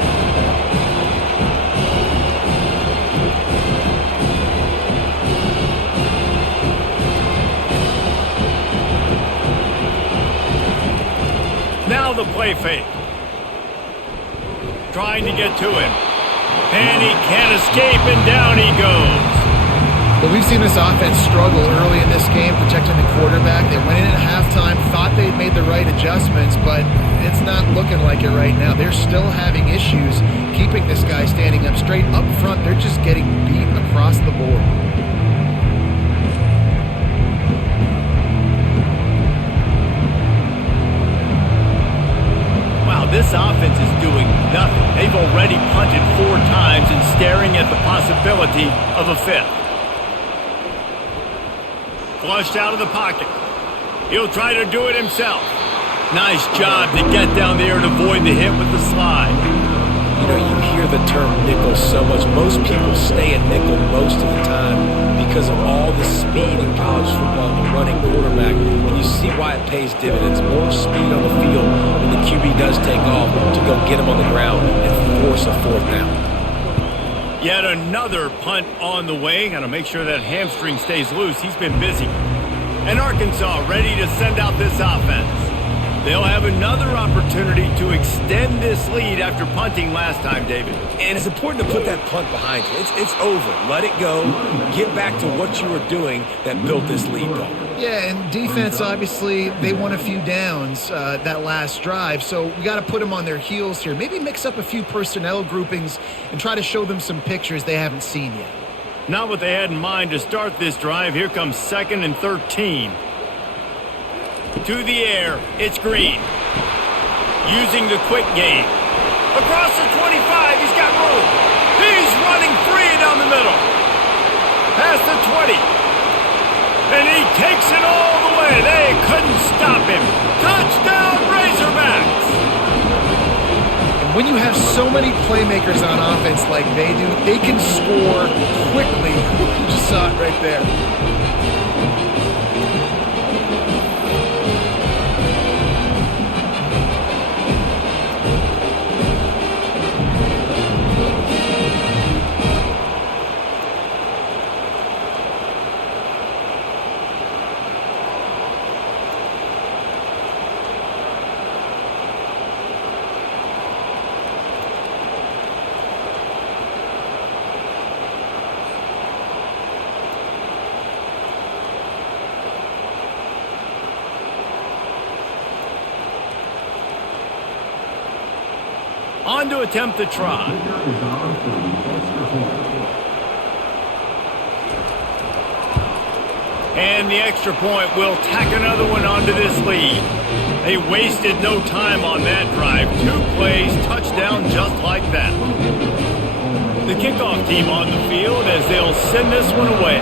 Now the play fake. Trying to get to him. And he can't escape, and down he goes. But we've seen this offense struggle early in this game, protecting the quarterback. They went in at halftime, thought they'd made the right adjustments, but it's not looking like it right now. They're still having issues keeping this guy standing up straight. Up front, they're just getting beat across the board. This offense is doing nothing. They've already punted 4 times and staring at the possibility of a 5th. Flushed out of the pocket. He'll try to do it himself. Nice job to get down there and avoid the hit with the slide. You know, you hear the term nickel so much. Most people stay at nickel most of the time because of all the speed in college football and the running quarterback. And you see why it pays dividends. More speed on the field when the QB does take off to go get him on the ground and force a 4th down. Yet another punt on the way. Got to make sure that hamstring stays loose. He's been busy. And Arkansas ready to send out this offense. They'll have another opportunity to extend this lead after punting last time, David. And it's important to put that punt behind you. It's over. Let it go. Get back to what you were doing that built this lead going. Yeah, and defense, obviously, they won a few downs that last drive, so we got to put them on their heels here. Maybe mix up a few personnel groupings and try to show them some pictures they haven't seen yet. Not what they had in mind to start this drive. Here comes 2nd and 13. To the air, it's Green. Using the quick game. Across the 25, he's got room. He's running free down the middle. Past the 20. And he takes it all the way. They couldn't stop him. Touchdown, Razorbacks! And when you have so many playmakers on offense like they do, they can score quickly. You just saw it right there. On to attempt the try. And the extra point will tack another one onto this lead. They wasted no time on that drive. 2 plays, touchdown just like that. The kickoff team on the field as they'll send this one away.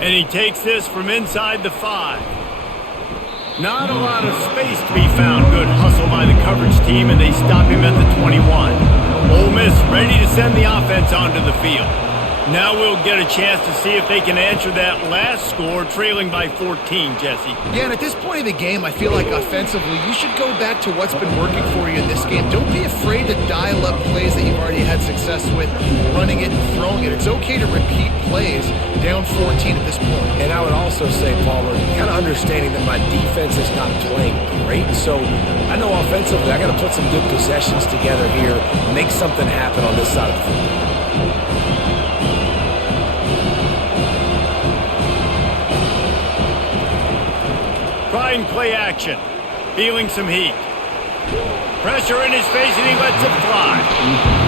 And he takes this from inside the 5. Not a lot of space to be found. Good hustle by the coverage team, and they stop him at the 21. Ole Miss ready to send the offense onto the field. Now we'll get a chance to see if they can answer that last score, trailing by 14, Jesse. Yeah, and at this point of the game, I feel like offensively, you should go back to what's been working for you in this game. Don't be afraid to dial up plays that you've already had success with, running it and throwing it. It's okay to repeat plays down 14 at this point. And I would also say, Palmer, kind of understanding that my defense is not playing great, so I know offensively I got to put some good possessions together here, make something happen on this side of the football. Trying play action. Feeling some heat. Pressure in his face, and he lets it fly.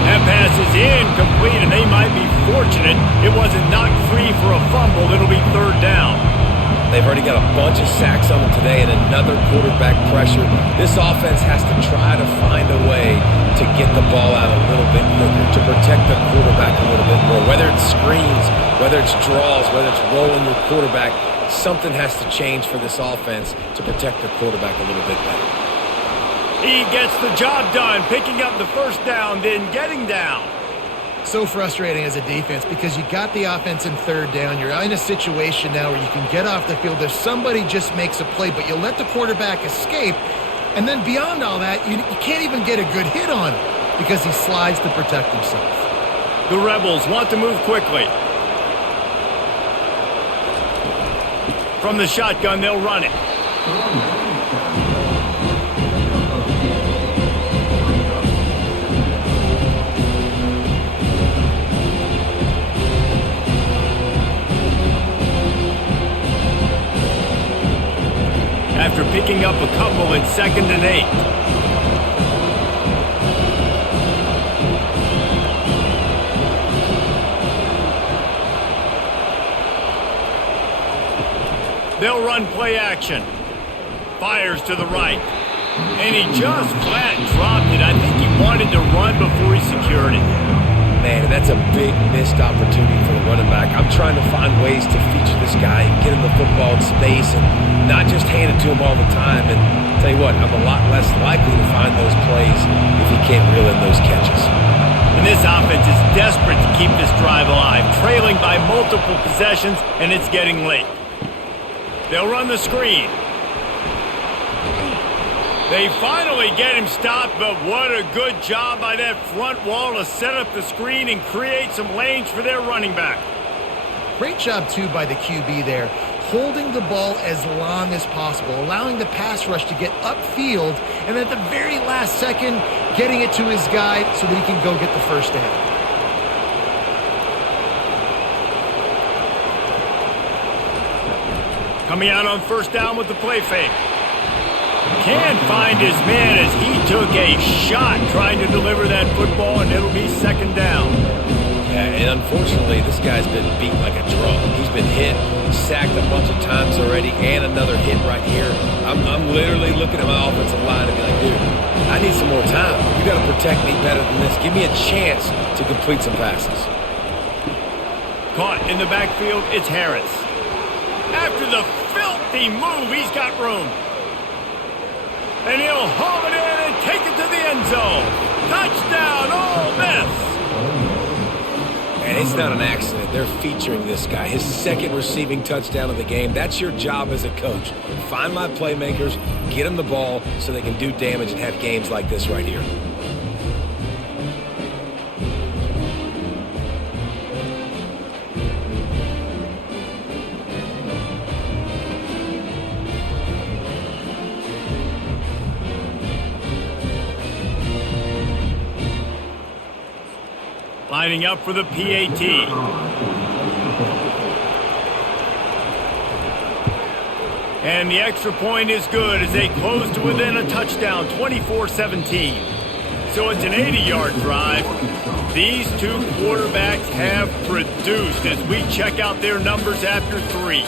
That pass is incomplete, and they might be fortunate it wasn't knocked free for a fumble. It'll be 3rd down. They've already got a bunch of sacks on them today and another quarterback pressure. This offense has to try to find a way to get the ball out a little bit quicker, to protect the quarterback a little bit more. Whether it's screens, whether it's draws, whether it's rolling your quarterback, something has to change for this offense to protect the quarterback a little bit better. He gets the job done, picking up the 1st down, then getting down. So frustrating as a defense because you got the offense in 3rd down. You're in a situation now where you can get off the field if somebody just makes a play, but you let the quarterback escape. And then beyond all that, you can't even get a good hit on him because he slides to protect himself. The Rebels want to move quickly. From the shotgun, they'll run it. After picking up a couple, it's 2nd and 8. They'll run play action. Fires to the right. And he just flat dropped it. I think he wanted to run before he secured it. Man, that's a big missed opportunity for the running back. I'm trying to find ways to feature this guy and get him the football in space and not just hand it to him all the time. And tell you what, I'm a lot less likely to find those plays if he can't reel in those catches. And this offense is desperate to keep this drive alive, trailing by multiple possessions, and it's getting late. They'll run the screen. They finally get him stopped, but what a good job by that front wall to set up the screen and create some lanes for their running back. Great job, too, by the QB there, holding the ball as long as possible, allowing the pass rush to get upfield, and at the very last second, getting it to his guy so that he can go get the 1st down. Coming out on 1st down with the play fake. Can't find his man as he took a shot trying to deliver that football, and it'll be 2nd down. Yeah, and unfortunately, this guy's been beat like a drum. He's been hit, sacked a bunch of times already, and another hit right here. I'm literally looking at my offensive line and be like, dude, I need some more time. You got to protect me better than this. Give me a chance to complete some passes. Caught in the backfield, it's Harris. After the filthy move, he's got room. And he'll haul it in and take it to the end zone. Touchdown, Ole Miss. And it's not an accident. They're featuring this guy. His 2nd receiving touchdown of the game. That's your job as a coach. Find my playmakers, get them the ball so they can do damage and have games like this right here. Lining up for the PAT. And the extra point is good as they close to within a touchdown, 24-17. So it's an 80-yard drive. These two quarterbacks have produced as we check out their numbers after 3.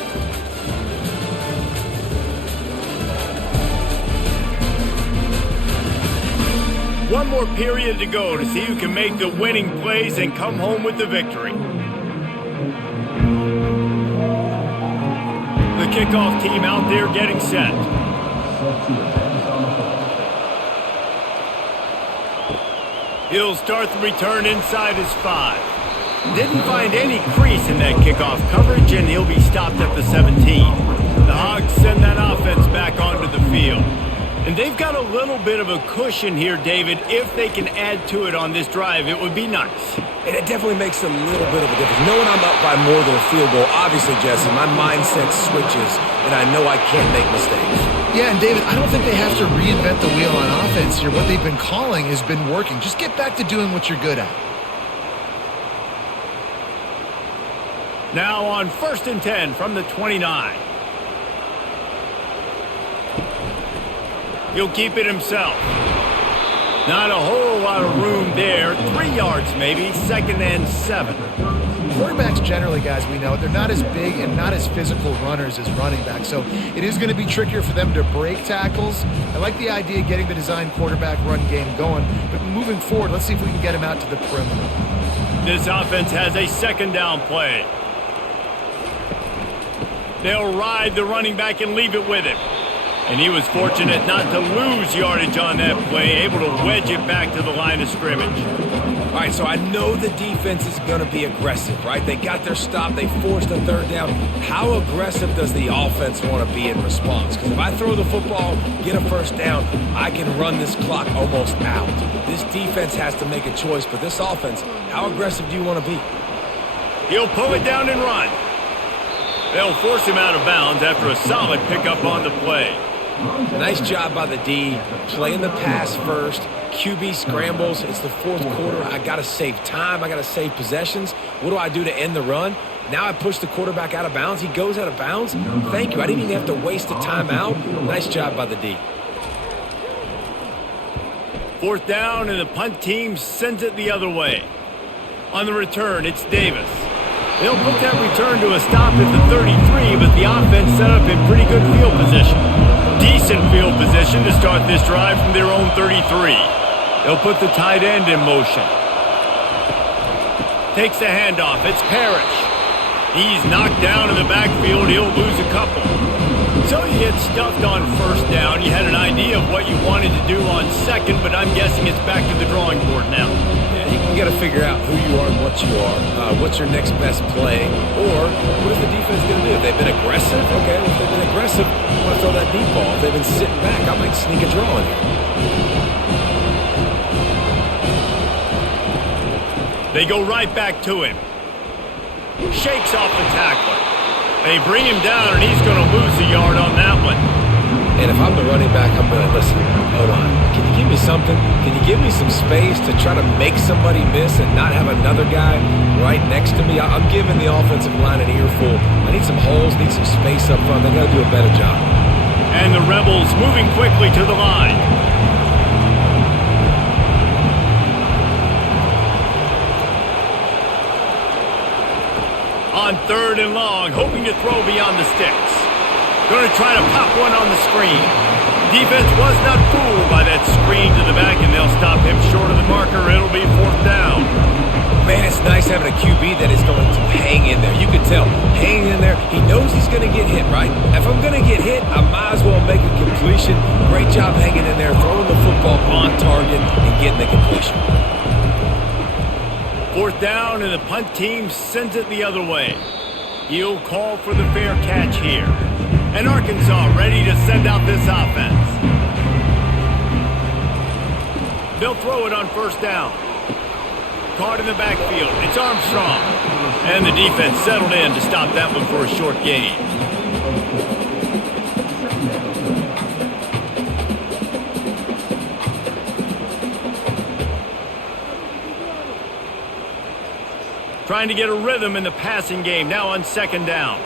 One more period to go to see who can make the winning plays and come home with the victory. The kickoff team out there getting set. He'll start the return inside his 5. Didn't find any crease in that kickoff coverage, and he'll be stopped at the 17. The Hogs send that offense back onto the field. And they've got a little bit of a cushion here, David. If they can add to it on this drive, it would be nice. And it definitely makes a little bit of a difference. Knowing I'm up by more than a field goal, obviously, Jesse, my mindset switches, and I know I can't make mistakes. Yeah, and David, I don't think they have to reinvent the wheel on offense here. What they've been calling has been working. Just get back to doing what you're good at. Now on 1st and 10 from the 29. He'll keep it himself. Not a whole lot of room there. 3 yards maybe, 2nd and 7. Quarterbacks generally, guys, we know, they're not as big and not as physical runners as running backs, so it is going to be trickier for them to break tackles. I like the idea of getting the design quarterback run game going, but moving forward, let's see if we can get him out to the perimeter. This offense has a 2nd down play. They'll ride the running back and leave it with him. And he was fortunate not to lose yardage on that play, able to wedge it back to the line of scrimmage. All right, so I know the defense is going to be aggressive, right? They got their stop. They forced a 3rd down. How aggressive does the offense want to be in response? Because if I throw the football, get a 1st down, I can run this clock almost out. This defense has to make a choice, but this offense, how aggressive do you want to be? He'll pull it down and run. They'll force him out of bounds after a solid pickup on the play. Nice job by the D, playing the pass first. QB scrambles. It's the 4th quarter. I got to save time. I got to save possessions. What do I do to end the run? Now I push the quarterback out of bounds. He goes out of bounds. Thank you. I didn't even have to waste a timeout. Nice job by the D. 4th down, and the punt team sends it the other way. On the return, it's Davis. They'll put that return to a stop at the 33, but the offense set up in pretty good field position. Decent field position to start this drive from their own 33. They'll put the tight end in motion. Takes the handoff. It's Parrish. He's knocked down in the backfield. He'll lose a couple. So you get stuffed on 1st down. You had an idea of what you wanted to do on 2nd, but I'm guessing it's back to the drawing board now. Yeah, you got to figure out who you are and what you are. What's your next best play? Or what is the defense going to do? If they've been aggressive, okay. If they've been aggressive, I want to throw that deep ball. If they've been sitting back, I might sneak a draw in here. They go right back to him. Shakes off the tackler. They bring him down, and he's going to lose a yard on that one. And if I'm the running back, I'm going to listen. Hold on. Can you give me something? Can you give me some space to try to make somebody miss and not have another guy right next to me? I'm giving the offensive line an earful. I need some holes, need some space up front. They got to do a better job. And the Rebels moving quickly to the line. On 3rd and long, hoping to throw beyond the sticks. Going to try to pop one on the screen. Defense was not fooled by that screen to the back, and they'll stop him short of the marker. It'll be 4th down. Man, it's nice having a QB that is going to hang in there. You can tell, hanging in there, he knows he's going to get hit, right? If I'm going to get hit, I might as well make a completion. Great job hanging in there, throwing the football on target and getting the completion. 4th down, and the punt team sends it the other way. He'll call for the fair catch here. And Arkansas ready to send out this offense. They'll throw it on 1st down. Caught in the backfield. It's Armstrong. And the defense settled in to stop that one for a short gain. Trying to get a rhythm in the passing game, now on 2nd down.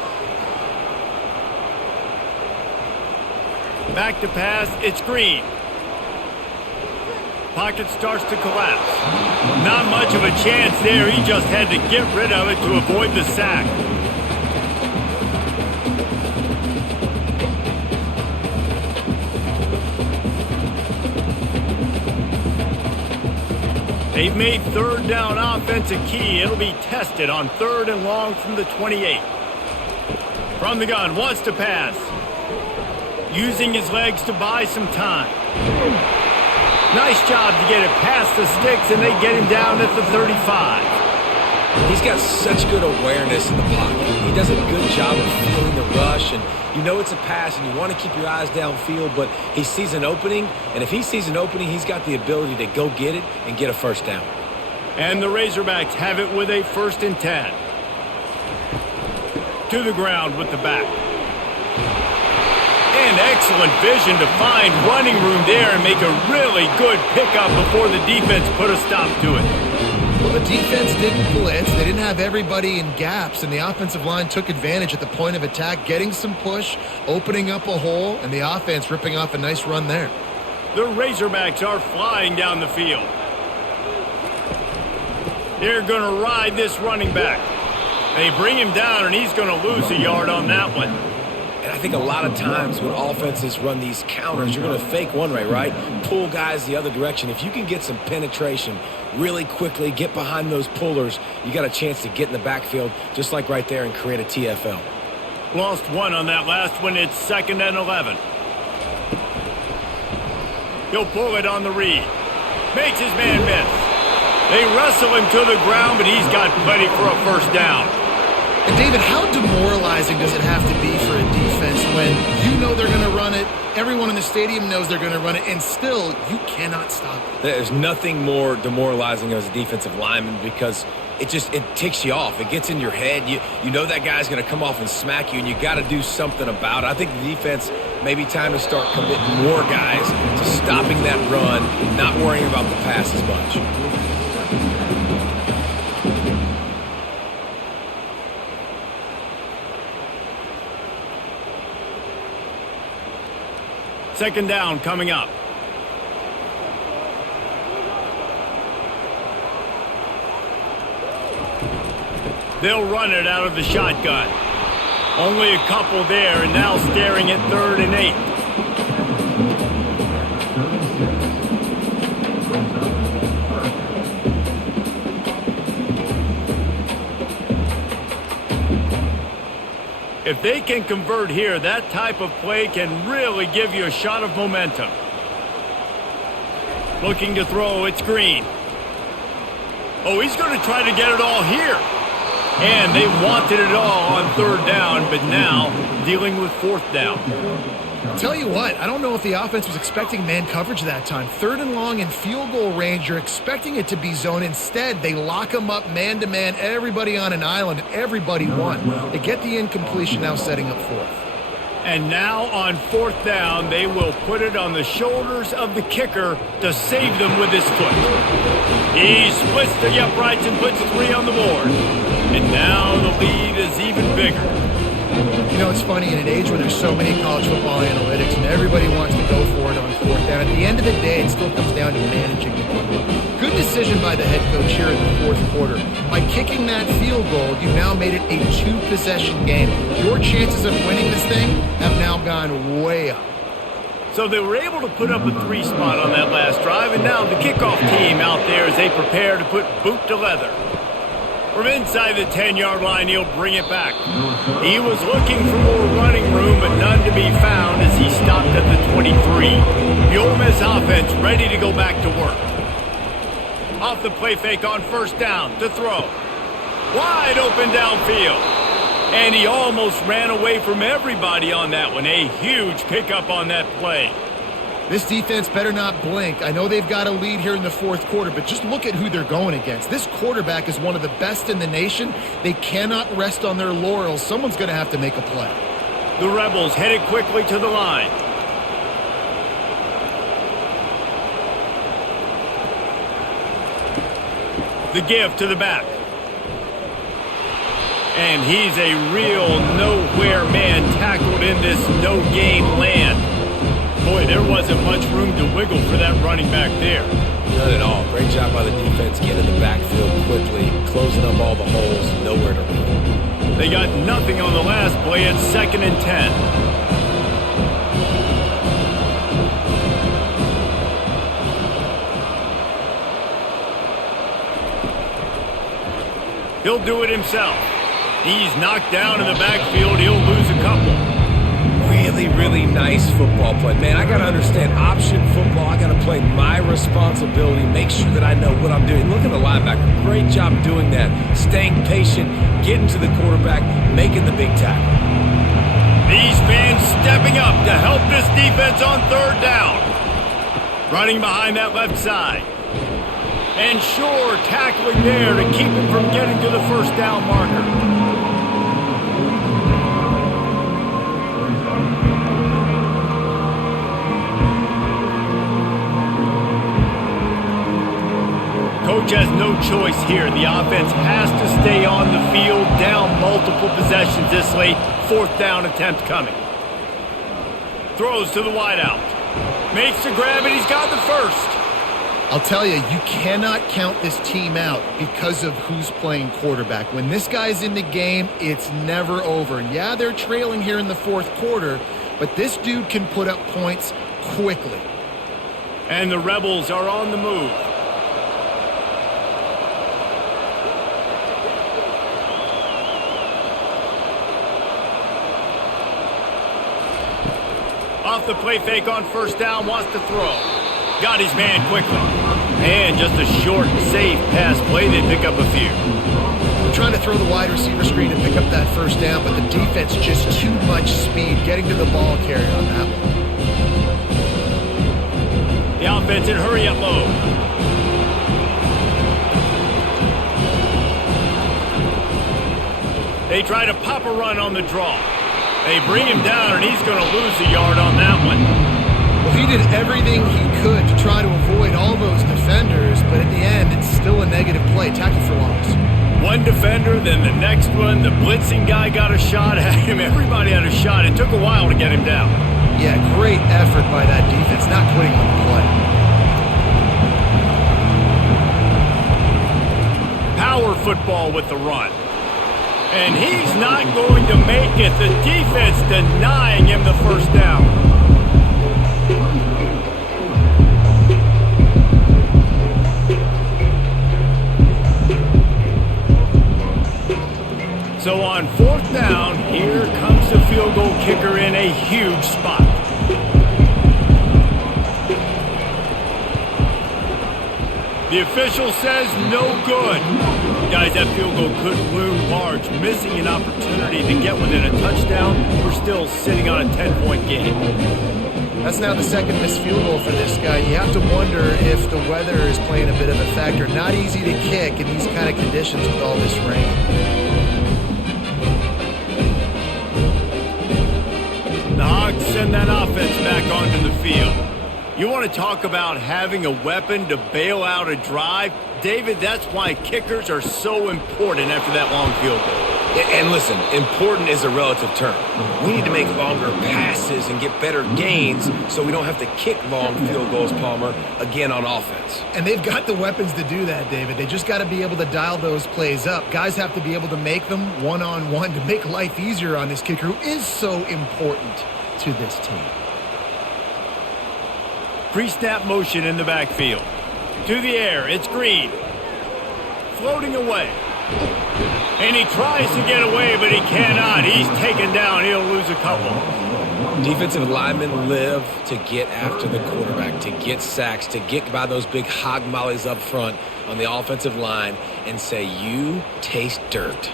Back to pass, it's Green. Pocket starts to collapse. Not much of a chance there. He just had to get rid of it to avoid the sack. They've made third down offense a key. It'll be tested on 3rd and long from the 28. From the gun, wants to pass. Using his legs to buy some time. Nice job to get it past the sticks, and they get him down at the 35. He's got such good awareness in the pocket. He does a good job of feeling the rush, and you know it's a pass, and you want to keep your eyes downfield, but he sees an opening, and if he sees an opening, he's got the ability to go get it and get a first down. And the Razorbacks have it with a 1st and 10. To the ground with the back. And excellent vision to find running room there and make a really good pickup before the defense put a stop to it. Well, the defense didn't blitz. They didn't have everybody in gaps, and the offensive line took advantage at the point of attack, getting some push, opening up a hole, and the offense ripping off a nice run there. The Razorbacks are flying down the field. They're going to ride this running back. They bring him down, and he's going to lose a yard on that one. And I think a lot of times when offenses run these counters, you're going to fake one way, right? Pull guys the other direction. If you can get some penetration really quickly, get behind those pullers, you got a chance to get in the backfield, just like right there, and create a TFL. Lost one on that last one. It's 2nd and 11. He'll pull it on the read. Makes his man miss. They wrestle him to the ground, but he's got plenty for a first down. And David, how demoralizing does it have to be for a defense when you know they're going to run it, everyone in the stadium knows they're going to run it, and still you cannot stop it? There's nothing more demoralizing as a defensive lineman because it ticks you off. It gets in your head. You know that guy's going to come off and smack you, and you got to do something about it. I think the defense may be time to start committing more guys to stopping that run, not worrying about the pass as much. Second down coming up. They'll run it out of the shotgun. Only a couple there, and now staring at 3rd and 8. If they can convert here, that type of play can really give you a shot of momentum. Looking to throw, it's Green. Oh, he's going to try to get it all here. And they wanted it all on 3rd down, but now dealing with 4th down. Tell you what, I don't know if the offense was expecting man coverage that time. 3rd and long in field goal range, you're expecting it to be zone. Instead, they lock them up man-to-man, everybody on an island, everybody won. They get the incompletion, now setting up 4th. And now on 4th down, they will put it on the shoulders of the kicker to save them with his foot. He splits the uprights and puts 3 on the board. And now the lead is even bigger. You know, it's funny, in an age where there's so many college football analytics and everybody wants to go for it on 4th down, at the end of the day, it still comes down to managing the ball. Good decision by the head coach here in the 4th quarter. By kicking that field goal, you've now made it a 2-possession game. Your chances of winning this thing have now gone way up. So they were able to put up a 3 spot on that last drive, and now the kickoff team out there as they prepare to put boot to leather. From inside the 10-yard line, he'll bring it back. He was looking for more running room, but none to be found as he stopped at the 23. The Ole Miss offense ready to go back to work. Off the play fake on 1st down to throw. Wide open downfield. And he almost ran away from everybody on that one. A huge pickup on that play. This defense better not blink. I know they've got a lead here in the 4th quarter, but just look at who they're going against. This quarterback is one of the best in the nation. They cannot rest on their laurels. Someone's going to have to make a play. The Rebels headed quickly to the line. The give to the back. And he's a real nowhere man tackled in this no-gain land. Boy, there wasn't much room to wiggle for that running back there. None at all. Great job by the defense getting in the backfield quickly, closing up all the holes, nowhere to run. They got nothing on the last play at 2nd and 10. He'll do it himself. He's knocked down in the backfield. He'll lose a couple. Really, really nice football play. Man, I got to understand option football. I got to play my responsibility, make sure that I know what I'm doing. Look at the linebacker. Great job doing that. Staying patient, getting to the quarterback, making the big tackle. These fans stepping up to help this defense on 3rd down. Running behind that left side. And sure, tackling there to keep him from getting to the 1st down marker. Coach has no choice here. The offense has to stay on the field, down multiple possessions this late. 4th down attempt coming. Throws to the wideout. Makes the grab, and he's got the 1st. I'll tell you, you cannot count this team out because of who's playing quarterback. When this guy's in the game, it's never over. And yeah, they're trailing here in the 4th quarter, but this dude can put up points quickly. And the Rebels are on the move. Off the play fake on 1st down, wants to throw. Got his man quickly. And just a short, safe pass play. They pick up a few. They're trying to throw the wide receiver screen and pick up that 1st down, but the defense just too much speed getting to the ball carrier on that one. The offense in hurry-up mode. They try to pop a run on the draw. They bring him down, and he's going to lose a yard on that one. Well, he did everything he could to try to avoid all those defenders, but at the end, it's still a negative play. Tackle for loss. One defender, then the next one. The blitzing guy got a shot at him. Everybody had a shot. It took a while to get him down. Yeah, great effort by that defense, not quitting on the play. Power football with the run. And he's not going to make it. The defense denying him the 1st down. So on 4th down, here comes the field goal kicker in a huge spot. The official says no good. Guys, that field goal could loom large. Missing an opportunity to get within a touchdown. We're still sitting on a 10-point game. That's now the 2nd missed field goal for this guy. You have to wonder if the weather is playing a bit of a factor. Not easy to kick in these kind of conditions with all this rain. The Hogs send that offense back onto the field. You want to talk about having a weapon to bail out a drive? David, that's why kickers are so important after that long field goal. And listen, important is a relative term. We need to make longer passes and get better gains so we don't have to kick long field goals, Palmer, again on offense. And they've got the weapons to do that, David. They just got to be able to dial those plays up. Guys have to be able to make them one-on-one to make life easier on this kicker who is so important to this team. Pre-snap motion in the backfield. To the air, it's Green. Floating away. And he tries to get away, but he cannot. He's taken down. He'll lose a couple. Defensive linemen live to get after the quarterback, to get sacks, to get by those big hog mollies up front on the offensive line and say, you taste dirt.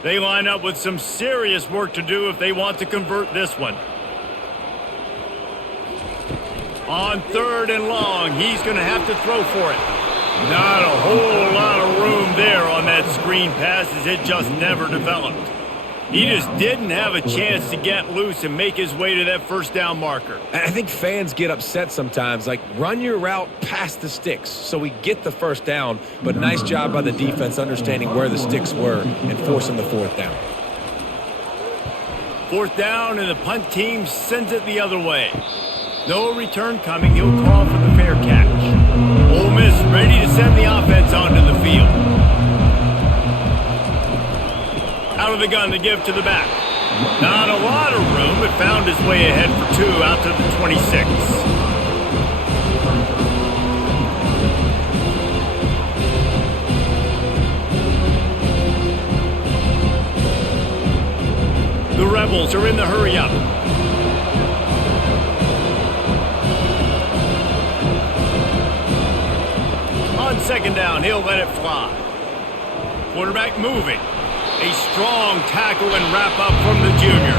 They line up with some serious work to do if they want to convert this one. On 3rd and long, he's going to have to throw for it. Not a whole lot of room there on that screen pass as it just never developed. He just didn't have a chance to get loose and make his way to that first down marker. I think fans get upset sometimes, like run your route past the sticks so we get the first down, but nice job by the defense understanding where the sticks were and forcing the fourth down. Fourth down, and the punt team sends it the other way. No return coming. He'll call for the fair catch. Ole Miss ready to send the offense onto the field. Out of the gun to give to the back. Not a lot of room, but found his way ahead for 2 out to the 26. The Rebels are in the hurry-up. On second down, he'll let it fly. Quarterback moving. A strong tackle and wrap-up from the junior.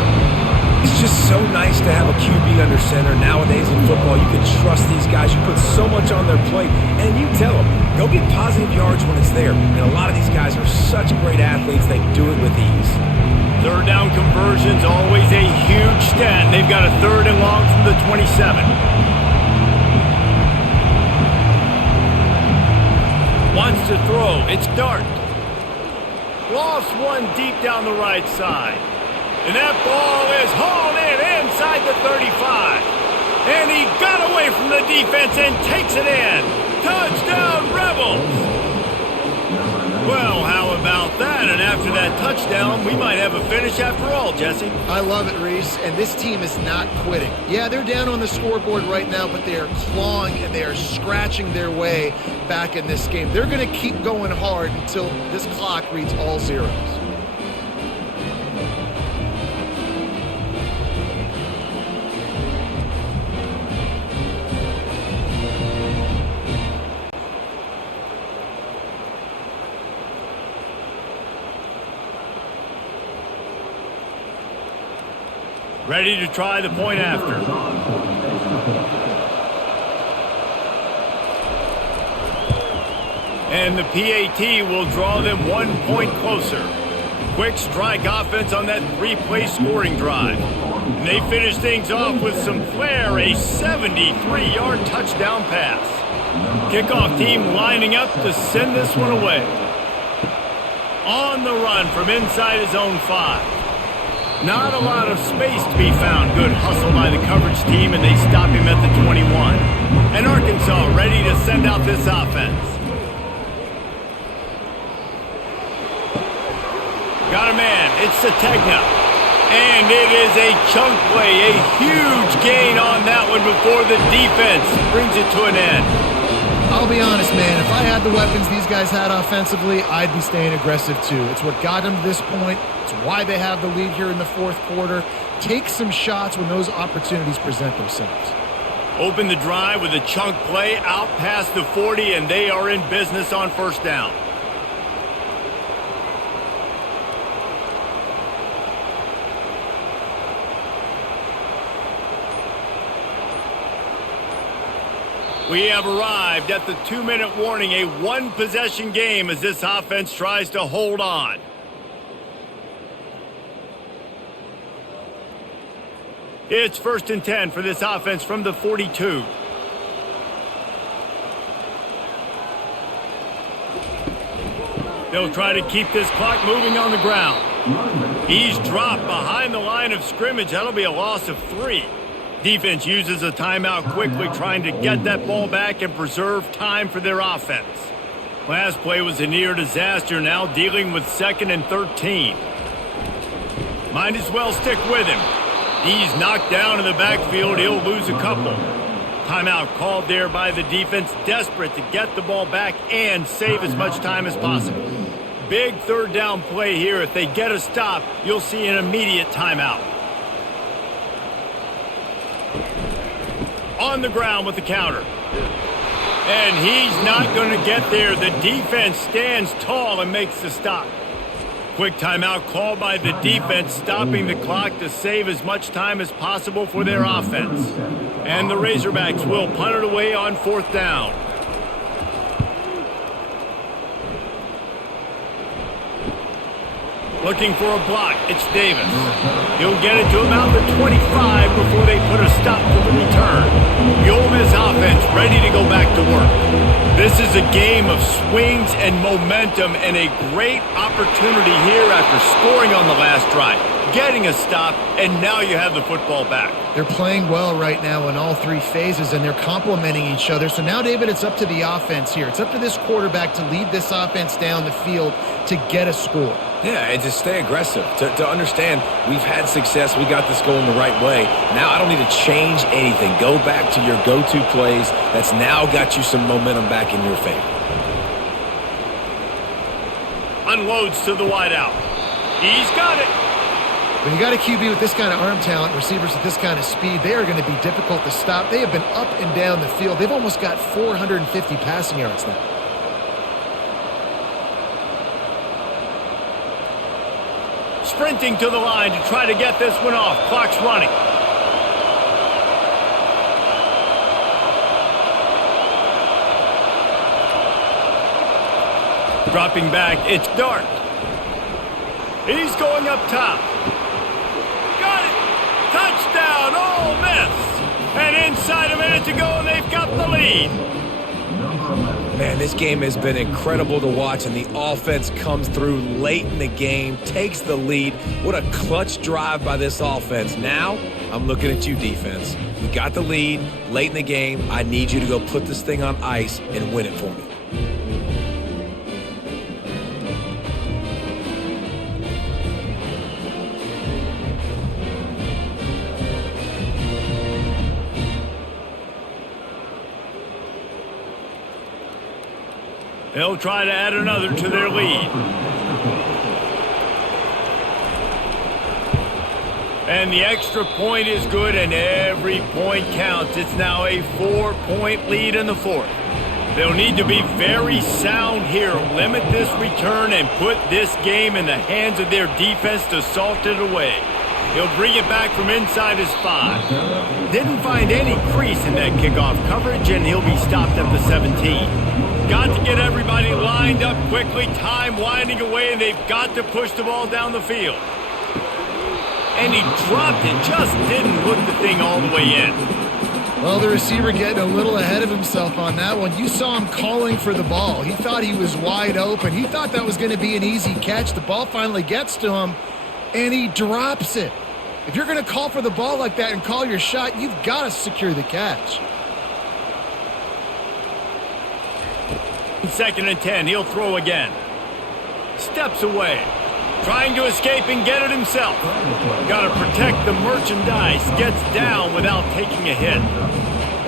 It's just so nice to have a QB under center. Nowadays in football, you can trust these guys. You put so much on their plate, and you tell them, go get positive yards when it's there. And a lot of these guys are such great athletes, they do it with ease. Third down conversion's always a huge stat. They've got a 3rd and long from the 27. Wants to throw. It's Dart. Lost one deep down the right side. And that ball is hauled in inside the 35. And he got away from the defense and takes it in. Touchdown, Rebels! Well, how about that? And after that touchdown, we might have a finish after all, Jesse. I love it, Reese, and this team is not quitting. Yeah, they're down on the scoreboard right now, but they are clawing and they are scratching their way back in this game. They're going to keep going hard until this clock reads all zeros. Ready to try the point after. And the PAT will draw them 1 point closer. Quick strike offense on that 3-play scoring drive. And they finish things off with some flair, a 73-yard touchdown pass. Kickoff team lining up to send this one away. On the run from inside his own 5. Not a lot of space to be found. Good hustle by the coverage team, and they stop him at the 21. And Arkansas ready to send out this offense. Got a man. It's Sategna. And it is a chunk play. A huge gain on that one before the defense brings it to an end. I'll be honest, man. If I had the weapons these guys had offensively, I'd be staying aggressive too. It's what got them to this point. It's why they have the lead here in the 4th quarter. Take some shots when those opportunities present themselves. Open the drive with a chunk play out past the 40, and they are in business on first down. We have arrived at the 2-minute warning, a 1-possession game as this offense tries to hold on. It's 1st and 10 for this offense from the 42. They'll try to keep this clock moving on the ground. He's dropped behind the line of scrimmage. That'll be a loss of 3. Defense uses a timeout quickly, trying to get that ball back and preserve time for their offense. Last play was a near disaster, now dealing with 2nd and 13. Might as well stick with him. He's knocked down in the backfield. He'll lose a couple. Timeout called there by the defense, desperate to get the ball back and save as much time as possible. Big 3rd down play here. If they get a stop, you'll see an immediate timeout. On the ground with the counter. And he's not going to get there. The defense stands tall and makes the stop. Quick timeout called by the defense, stopping the clock to save as much time as possible for their offense. And the Razorbacks will punt it away on 4th down. Looking for a block, it's Davis. He'll get it to about the 25 before they put a stop to the return. The Ole Miss offense ready to go back to work. This is a game of swings and momentum and a great opportunity here after scoring on the last drive, getting a stop, and now you have the football back. They're playing well right now in all three phases, and they're complementing each other. So now, David, it's up to the offense here. It's up to this quarterback to lead this offense down the field to get a score. Yeah, and to stay aggressive, to understand we've had success, we got this going the right way. Now I don't need to change anything. Go back to your go-to plays. That's now got you some momentum back in your favor. Unloads to the wideout. He's got it. When you got a QB with this kind of arm talent, receivers with this kind of speed, they are going to be difficult to stop. They have been up and down the field. They've almost got 450 passing yards now. Sprinting to the line to try to get this one off. Clock's running. Dropping back, it's Dart. He's going up top. Got it! Touchdown, Ole Miss! And inside a minute to go, and they've got the lead. Man, this game has been incredible to watch, and the offense comes through late in the game, takes the lead. What a clutch drive by this offense. Now, I'm looking at you, defense. We got the lead late in the game. I need you to go put this thing on ice and win it for me. They'll try to add another to their lead. And the extra point is good, and every point counts. It's now a 4-point lead in the fourth. They'll need to be very sound here, limit this return, and put this game in the hands of their defense to salt it away. He'll bring it back from inside his 5. Didn't find any crease in that kickoff coverage, and he'll be stopped at the 17. Got to get everybody lined up quickly, time winding away, and they've got to push the ball down the field. And he dropped it, just didn't hook the thing all the way in. Well, the receiver getting a little ahead of himself on that one. You saw him calling for the ball. He thought he was wide open. He thought that was going to be an easy catch. The ball finally gets to him, and he drops it. If you're going to call for the ball like that and call your shot, you've got to secure the catch. 2nd and 10, he'll throw again. Steps away. Trying to escape and get it himself. Got to protect the merchandise. Gets down without taking a hit.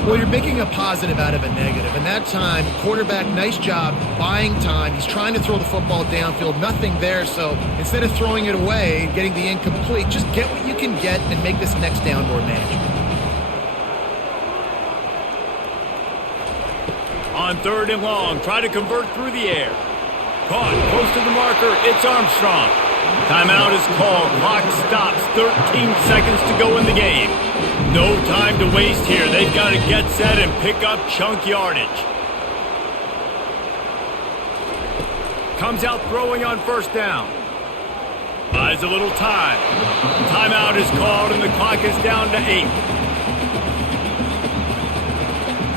Well, you're making a positive out of a negative. And that time, quarterback, nice job buying time. He's trying to throw the football downfield. Nothing there. So instead of throwing it away and getting the incomplete, just get what you can get and make this next down more manageable. On 3rd and long, try to convert through the air. Caught close to the marker, it's Armstrong. Timeout is called, clock stops, 13 seconds to go in the game. No time to waste here, they've got to get set and pick up chunk yardage. Comes out throwing on 1st down. Buys a little time. Timeout is called and the clock is down to 8.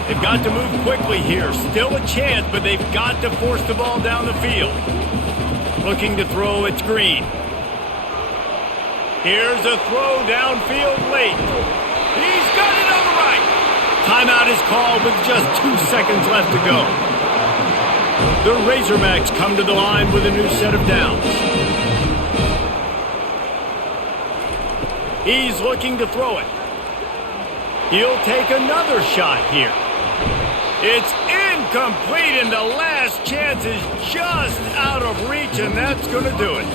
They've got to move quickly here. Still a chance, but they've got to force the ball down the field. Looking to throw, it's Green. Here's a throw downfield late. He's got it on the right. Timeout is called with just 2 seconds left to go. The Razorbacks come to the line with a new set of downs. He's looking to throw it. He'll take another shot here. It's incomplete, and the last chance is just out of reach, and that's going to do it.